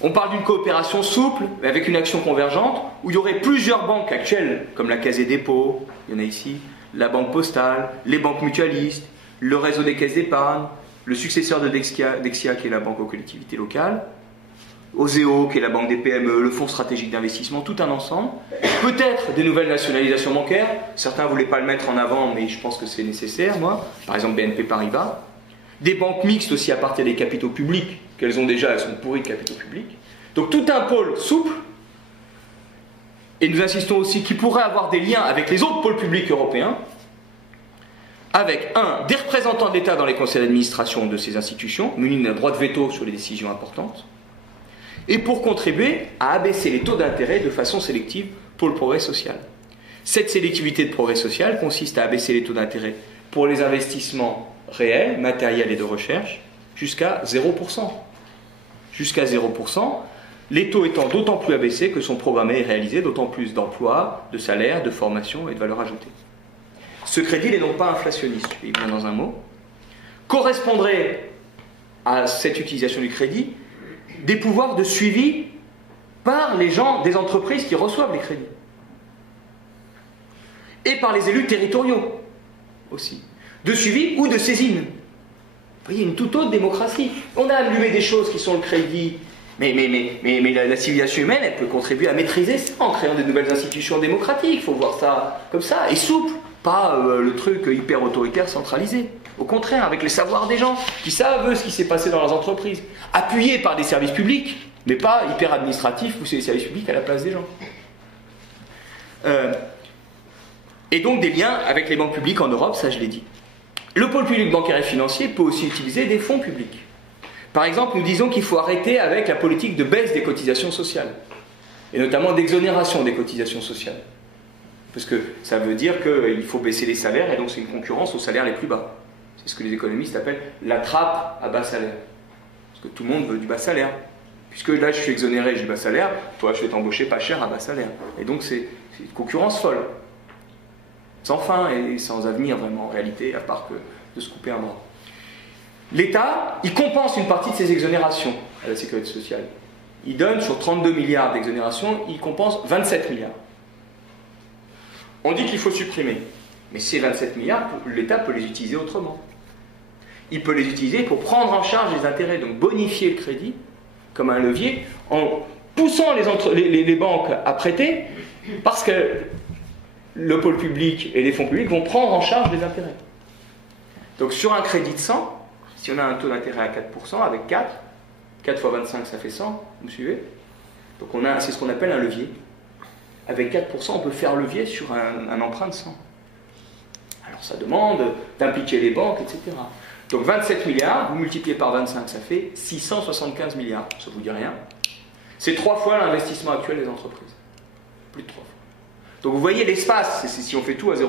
On parle d'une coopération souple, avec une action convergente, où il y aurait plusieurs banques actuelles, comme la Caisse des dépôts, il y en a ici, la Banque postale, les banques mutualistes, le réseau des caisses d'épargne, le successeur de Dexia, qui est la banque aux collectivités locales, Oseo, qui est la banque des PME, le Fonds stratégique d'investissement, tout un ensemble. Peut-être des nouvelles nationalisations bancaires. Certains ne voulaient pas le mettre en avant, mais je pense que c'est nécessaire, moi. Par exemple, BNP Paribas. Des banques mixtes aussi à partir des capitaux publics, qu'elles ont déjà, elles sont pourries de capitaux publics. Donc tout un pôle souple. Et nous insistons aussi qu'il pourrait avoir des liens avec les autres pôles publics européens, avec, des représentants de l'État dans les conseils d'administration de ces institutions, munis d'un droit de veto sur les décisions importantes, et pour contribuer à abaisser les taux d'intérêt de façon sélective pour le progrès social. Cette sélectivité de progrès social consiste à abaisser les taux d'intérêt pour les investissements réels, matériels et de recherche, jusqu'à 0%. Jusqu'à 0%, les taux étant d'autant plus abaissés que sont programmés et réalisés d'autant plus d'emplois, de salaires, de formation et de valeur ajoutée. Ce crédit n'est donc pas inflationniste, je vais y venir dans un mot, correspondrait à cette utilisation du crédit des pouvoirs de suivi par les gens des entreprises qui reçoivent les crédits. Et par les élus territoriaux aussi. De suivi ou de saisine. Vous voyez, une toute autre démocratie. On a allumé des choses qui sont le crédit, mais la civilisation humaine, elle peut contribuer à maîtriser ça en créant de nouvelles institutions démocratiques. Il faut voir ça comme ça, et souple. Pas le truc hyper autoritaire centralisé. Au contraire, avec les savoirs des gens qui savent ce qui s'est passé dans leurs entreprises, appuyés par des services publics, mais pas hyper administratifs où c'est les services publics à la place des gens. Et donc des liens avec les banques publiques en Europe, ça je l'ai dit. Le pôle public bancaire et financier peut aussi utiliser des fonds publics. Par exemple, nous disons qu'il faut arrêter avec la politique de baisse des cotisations sociales, et notamment d'exonération des cotisations sociales. Parce que ça veut dire qu'il faut baisser les salaires, et donc c'est une concurrence aux salaires les plus bas. C'est ce que les économistes appellent la trappe à bas salaire. Parce que tout le monde veut du bas salaire. Puisque là, je suis exonéré, j'ai bas salaire, toi, je vais t'embaucher pas cher à bas salaire. Et donc, c'est une concurrence folle. Sans fin et sans avenir, vraiment, en réalité, à part que de se couper un bras. L'État, il compense une partie de ses exonérations à la sécurité sociale. Il donne sur 32 milliards d'exonérations, il compense 27 milliards. On dit qu'il faut supprimer. Mais ces 27 milliards, l'État peut les utiliser autrement. Il peut les utiliser pour prendre en charge les intérêts, donc bonifier le crédit comme un levier, en poussant les banques à prêter, parce que le pôle public et les fonds publics vont prendre en charge les intérêts. Donc sur un crédit de 100, si on a un taux d'intérêt à 4%, avec 4 fois 25 ça fait 100, vous me suivez? Donc c'est ce qu'on appelle un levier. Avec 4%, on peut faire levier sur un emprunt de 100. Alors ça demande d'impliquer les banques, etc. Donc 27 milliards, vous multipliez par 25, ça fait 675 milliards. Ça ne vous dit rien. C'est 3 fois l'investissement actuel des entreprises. Plus de 3 fois. Donc vous voyez l'espace, c'est si on fait tout à 0%.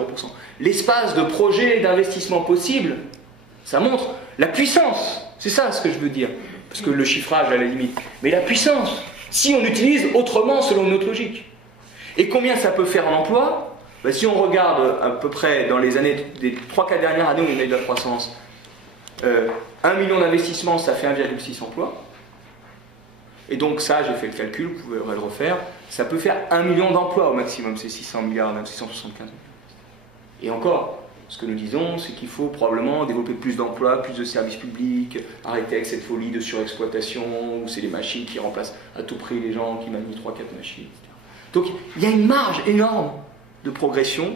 L'espace de projets et d'investissement possible, ça montre la puissance. C'est ça ce que je veux dire. Parce que le chiffrage à la limite. Mais la puissance, si on l'utilise autrement selon notre logique. Et combien ça peut faire en emploi? Si on regarde à peu près dans les années, des 3-4 dernières années où on a eu de la croissance, 1 million d'investissements, ça fait 1,6 emplois. Et donc ça, j'ai fait le calcul, vous pouvez le refaire, ça peut faire 1 million d'emplois au maximum, c'est 600 milliards, 675 milliards. Et encore, ce que nous disons, c'est qu'il faut probablement développer plus d'emplois, plus de services publics, arrêter avec cette folie de surexploitation, où c'est les machines qui remplacent à tout prix les gens qui manient 3-4 machines, etc. Donc il y a une marge énorme de progression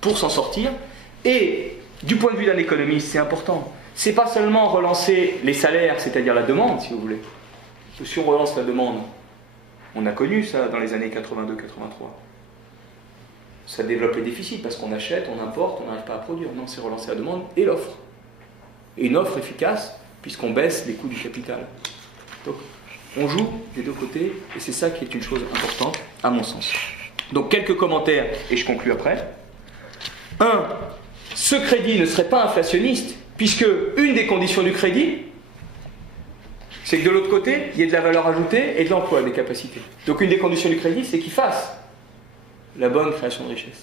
pour s'en sortir. Et du point de vue d'un économiste, c'est important. C'est pas seulement relancer les salaires, c'est-à-dire la demande, si vous voulez. Si on relance la demande, on a connu ça dans les années 82-83. ça développe les déficits parce qu'on achète, on importe, on n'arrive pas à produire. Non, c'est relancer la demande et l'offre. Et une offre efficace puisqu'on baisse les coûts du capital. Donc, on joue des deux côtés et c'est ça qui est une chose importante à mon sens. Donc, quelques commentaires et je conclue après. 1. Ce crédit ne serait pas inflationniste puisque une des conditions du crédit, c'est que de l'autre côté, il y ait de la valeur ajoutée et de l'emploi, des capacités. Donc, une des conditions du crédit, c'est qu'il fasse la bonne création de richesse.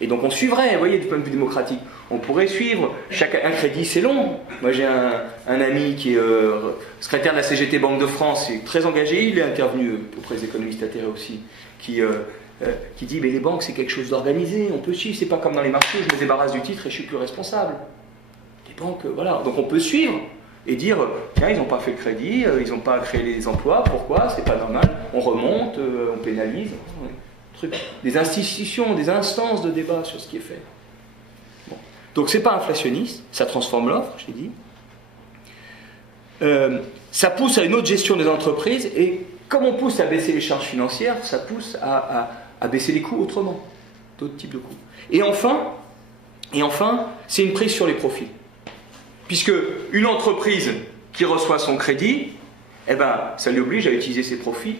Et donc on suivrait, vous voyez, du point de vue démocratique. On pourrait suivre, un crédit c'est long. Moi j'ai un ami qui est secrétaire de la CGT Banque de France, il est très engagé, il est intervenu auprès des économistes atterrés aussi, qui dit mais les banques c'est quelque chose d'organisé, on peut suivre, c'est pas comme dans les marchés, je me débarrasse du titre et je suis plus responsable. Les banques, voilà, donc on peut suivre et dire tiens, ils n'ont pas fait le crédit, ils n'ont pas créé les emplois, pourquoi, c'est pas normal, on remonte, on pénalise. Des institutions, des instances de débat sur ce qui est fait. Bon. Donc c'est pas inflationniste, ça transforme l'offre, je l'ai dit. Ça pousse à une autre gestion des entreprises et comme on pousse à baisser les charges financières, ça pousse à baisser les coûts autrement, d'autres types de coûts. Et enfin, c'est une prise sur les profits. Puisque une entreprise qui reçoit son crédit, eh ben, ça lui oblige à utiliser ses profits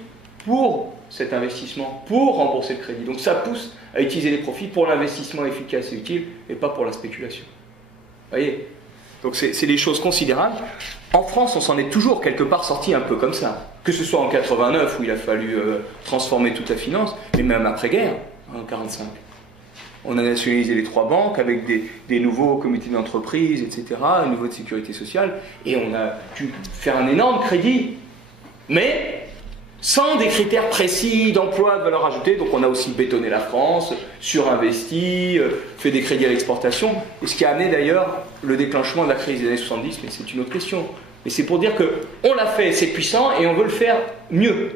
pour cet investissement, pour rembourser le crédit. Donc ça pousse à utiliser les profits pour l'investissement efficace et utile et pas pour la spéculation. Vous voyez? Donc c'est des choses considérables. En France, on s'en est toujours quelque part sorti un peu comme ça. Que ce soit en 89 où il a fallu transformer toute la finance, mais même après-guerre, en 45. On a nationalisé les 3 banques avec des nouveaux comités d'entreprise, etc., un niveau de sécurité sociale, et on a pu faire un énorme crédit. Mais sans des critères précis d'emploi, de valeur ajoutée, donc on a aussi bétonné la France, surinvesti, fait des crédits à l'exportation, et ce qui a amené d'ailleurs le déclenchement de la crise des années 70, mais c'est une autre question. Mais c'est pour dire qu'on l'a fait, c'est puissant, et on veut le faire mieux,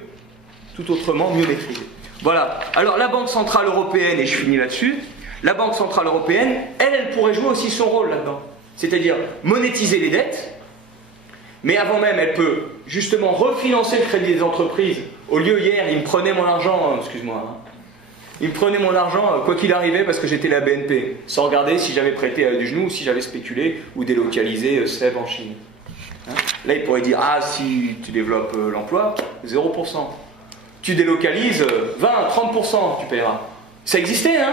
tout autrement, mieux maîtrisé. Voilà, alors la Banque Centrale Européenne, et je finis là-dessus, la Banque Centrale Européenne, elle pourrait jouer aussi son rôle là-dedans, c'est-à-dire monétiser les dettes, mais avant même, elle peut justement refinancer le crédit des entreprises. Au lieu, hier, il me prenait mon argent, excuse-moi, il me prenait mon argent, quoi qu'il arrivait, parce que j'étais la BNP, sans regarder si j'avais prêté à du genou, ou si j'avais spéculé ou délocalisé Seb en Chine. Là, il pourrait dire, ah, si tu développes l'emploi, 0%. Tu délocalises 20, 30%, tu paieras. Ça existait, hein.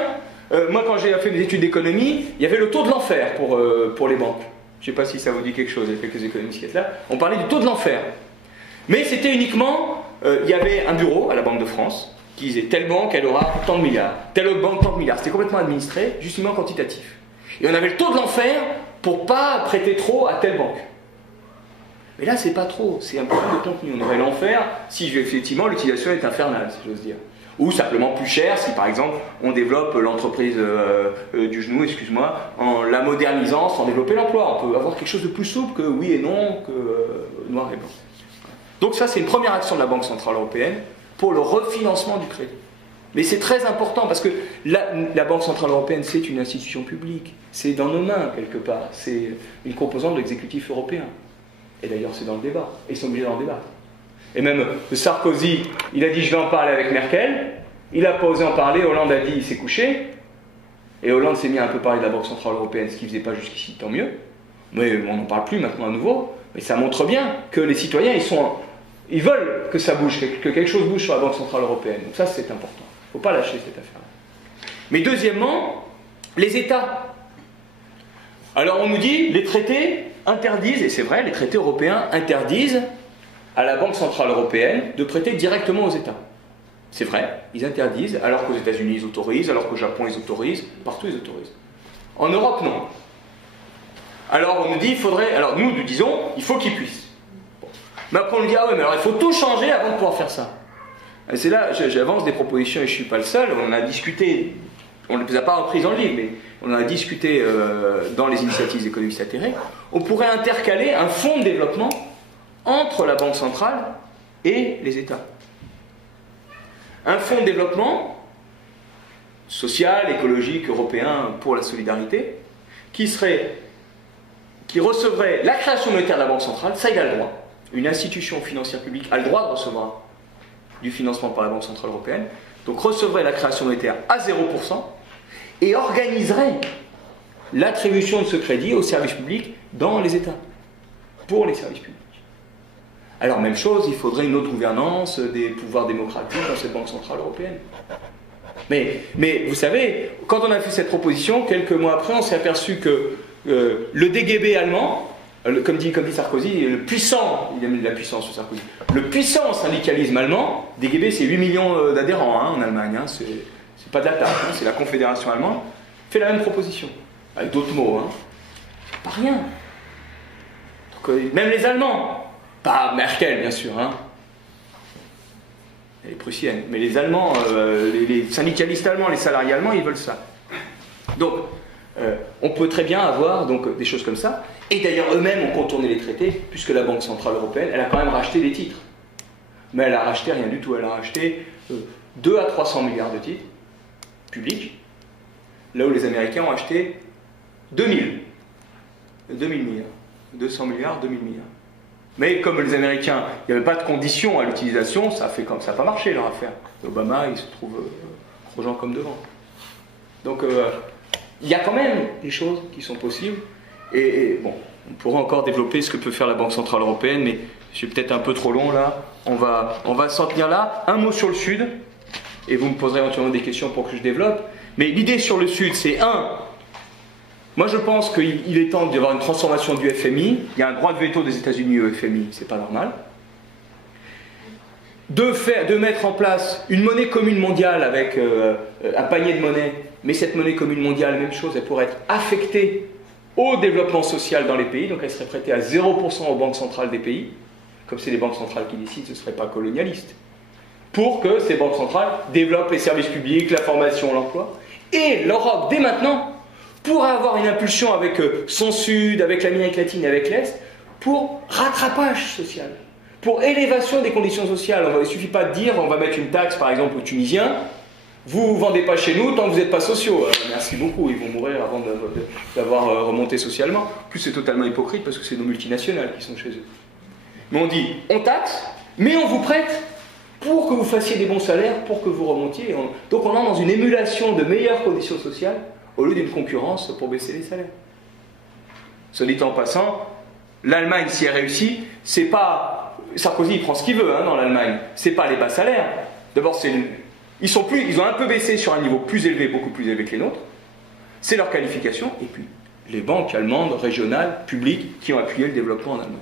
Moi, quand j'ai fait mes études d'économie, il y avait le taux de l'enfer pour les banques. Je ne sais pas si ça vous dit quelque chose, il y a quelques économistes qui sont là. On parlait du taux de l'enfer. Mais c'était uniquement, il y avait un bureau à la Banque de France qui disait telle banque, elle aura tant de milliards, telle autre banque, tant de milliards. C'était complètement administré, justement quantitatif. Et on avait le taux de l'enfer pour ne pas prêter trop à telle banque. Mais là, c'est pas trop, c'est un peu de contenu. On aurait l'enfer si effectivement l'utilisation est infernale, si j'ose dire. Ou simplement plus cher si par exemple on développe l'entreprise du genou, excuse-moi, en la modernisant sans développer l'emploi. On peut avoir quelque chose de plus souple que oui et non, que noir et blanc. Donc ça c'est une première action de la Banque Centrale Européenne pour le refinancement du crédit. Mais c'est très important parce que la Banque Centrale Européenne c'est une institution publique, c'est dans nos mains quelque part, c'est une composante de l'exécutif européen. Et d'ailleurs c'est dans le débat, et ils sont obligés d'en débattre. Et même Sarkozy, il a dit je vais en parler avec Merkel, il n'a pas osé en parler, Hollande a dit il s'est couché, et Hollande s'est mis à un peu parler de la Banque Centrale Européenne, ce qu'il ne faisait pas jusqu'ici, tant mieux, mais on n'en parle plus maintenant à nouveau, mais ça montre bien que les citoyens, ils veulent que ça bouge, que quelque chose bouge sur la Banque Centrale Européenne, donc ça c'est important, il ne faut pas lâcher cette affaire-là. Mais deuxièmement, les États. Alors on nous dit, les traités interdisent, et c'est vrai, les traités européens interdisent à la Banque Centrale Européenne de prêter directement aux États. C'est vrai, ils interdisent, alors qu'aux États-Unis ils autorisent, alors qu'au Japon ils autorisent, partout ils autorisent. En Europe, non. Alors on nous dit, alors nous disons, il faut qu'ils puissent. Bon. Mais après on nous dit, ah ouais, mais alors il faut tout changer avant de pouvoir faire ça. Et c'est là, j'avance des propositions et je ne suis pas le seul, on a discuté, on ne les a pas reprises dans le livre, mais on en a discuté dans les initiatives économistes atterrées, on pourrait intercaler un fonds de développement entre la Banque centrale et les États. Un fonds de développement social, écologique, européen pour la solidarité, qui recevrait la création monétaire de la Banque centrale, ça il a le droit. Une institution financière publique a le droit de recevoir du financement par la Banque centrale européenne, donc recevrait la création monétaire à 0%, et organiserait l'attribution de ce crédit aux services publics dans les États, pour les services publics. Alors même chose, il faudrait une autre gouvernance des pouvoirs démocratiques dans cette Banque Centrale Européenne. Mais vous savez, quand on a fait cette proposition, quelques mois après, on s'est aperçu que le DGB allemand, comme dit Sarkozy, le puissant, il aime la puissance sur Sarkozy, le puissant syndicalisme allemand, DGB c'est 8 millions d'adhérents en Allemagne, c'est pas de la table, c'est la Confédération allemande, fait la même proposition, avec d'autres mots, c'est pas rien. Donc, même les Allemands, pas Merkel bien sûr, elle est prussienne, mais les Allemands, les syndicalistes allemands, les salariés allemands, ils veulent ça. Donc, on peut très bien avoir donc, des choses comme ça, et d'ailleurs eux-mêmes ont contourné les traités, puisque la Banque Centrale Européenne, elle a quand même racheté des titres. Mais elle a racheté rien du tout, elle a racheté 2 à 300 milliards de titres publics, là où les Américains ont acheté 2000 milliards. 200 milliards, 2000 milliards. Mais comme les Américains, il n'y avait pas de conditions à l'utilisation, ça n'a pas marché leur affaire. Obama, il se trouve projetant comme devant. Donc, il y a quand même des choses qui sont possibles. Et bon, on pourra encore développer ce que peut faire la Banque Centrale Européenne, mais je suis peut-être un peu trop long là. On va s'en tenir là. Un mot sur le Sud, et vous me poserez éventuellement des questions pour que je développe. Mais l'idée sur le Sud, c'est moi je pense qu'il est temps d'y avoir une transformation du FMI. Il y a un droit de veto des États-Unis au FMI, c'est pas normal. De mettre en place une monnaie commune mondiale avec un panier de monnaie, mais cette monnaie commune mondiale, même chose, elle pourrait être affectée au développement social dans les pays, donc elle serait prêtée à 0% aux banques centrales des pays. Comme c'est les banques centrales qui décident, ce ne serait pas colonialiste. Pour que ces banques centrales développent les services publics, la formation, l'emploi. Et l'Europe, dès maintenant, pourrait avoir une impulsion avec son Sud, avec l'Amérique latine et avec l'Est, pour rattrapage social, pour élévation des conditions sociales. Il ne suffit pas de dire on va mettre une taxe par exemple aux Tunisiens, vous ne vendez pas chez nous tant que vous n'êtes pas sociaux. Merci beaucoup, ils vont mourir avant d'avoir remonté socialement. En plus c'est totalement hypocrite parce que c'est nos multinationales qui sont chez eux. Mais on dit on taxe, mais on vous prête pour que vous fassiez des bons salaires, pour que vous remontiez. Donc on est dans une émulation de meilleures conditions sociales au lieu d'une concurrence pour baisser les salaires. Soit dit en passant, l'Allemagne, si elle réussit, c'est pas... Sarkozy, il prend ce qu'il veut dans l'Allemagne. C'est pas les bas salaires. D'abord, ils ont un peu baissé sur un niveau plus élevé, beaucoup plus élevé que les nôtres. C'est leur qualification. Et puis, les banques allemandes, régionales, publiques, qui ont appuyé le développement en Allemagne.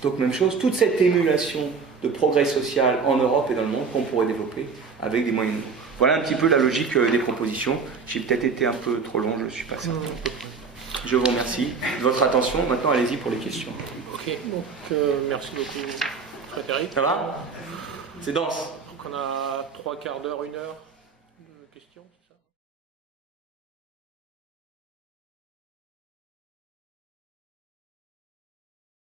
Donc, même chose, toute cette émulation de progrès social en Europe et dans le monde qu'on pourrait développer avec des moyens nouveaux. Voilà un petit peu la logique des propositions. J'ai peut-être été un peu trop long, je ne suis pas certain. Je vous remercie de votre attention. Maintenant, allez-y pour les questions. Ok, donc merci beaucoup Frédéric. Ça va? C'est dense. Donc on a 3 quarts d'heure, 1 heure de questions.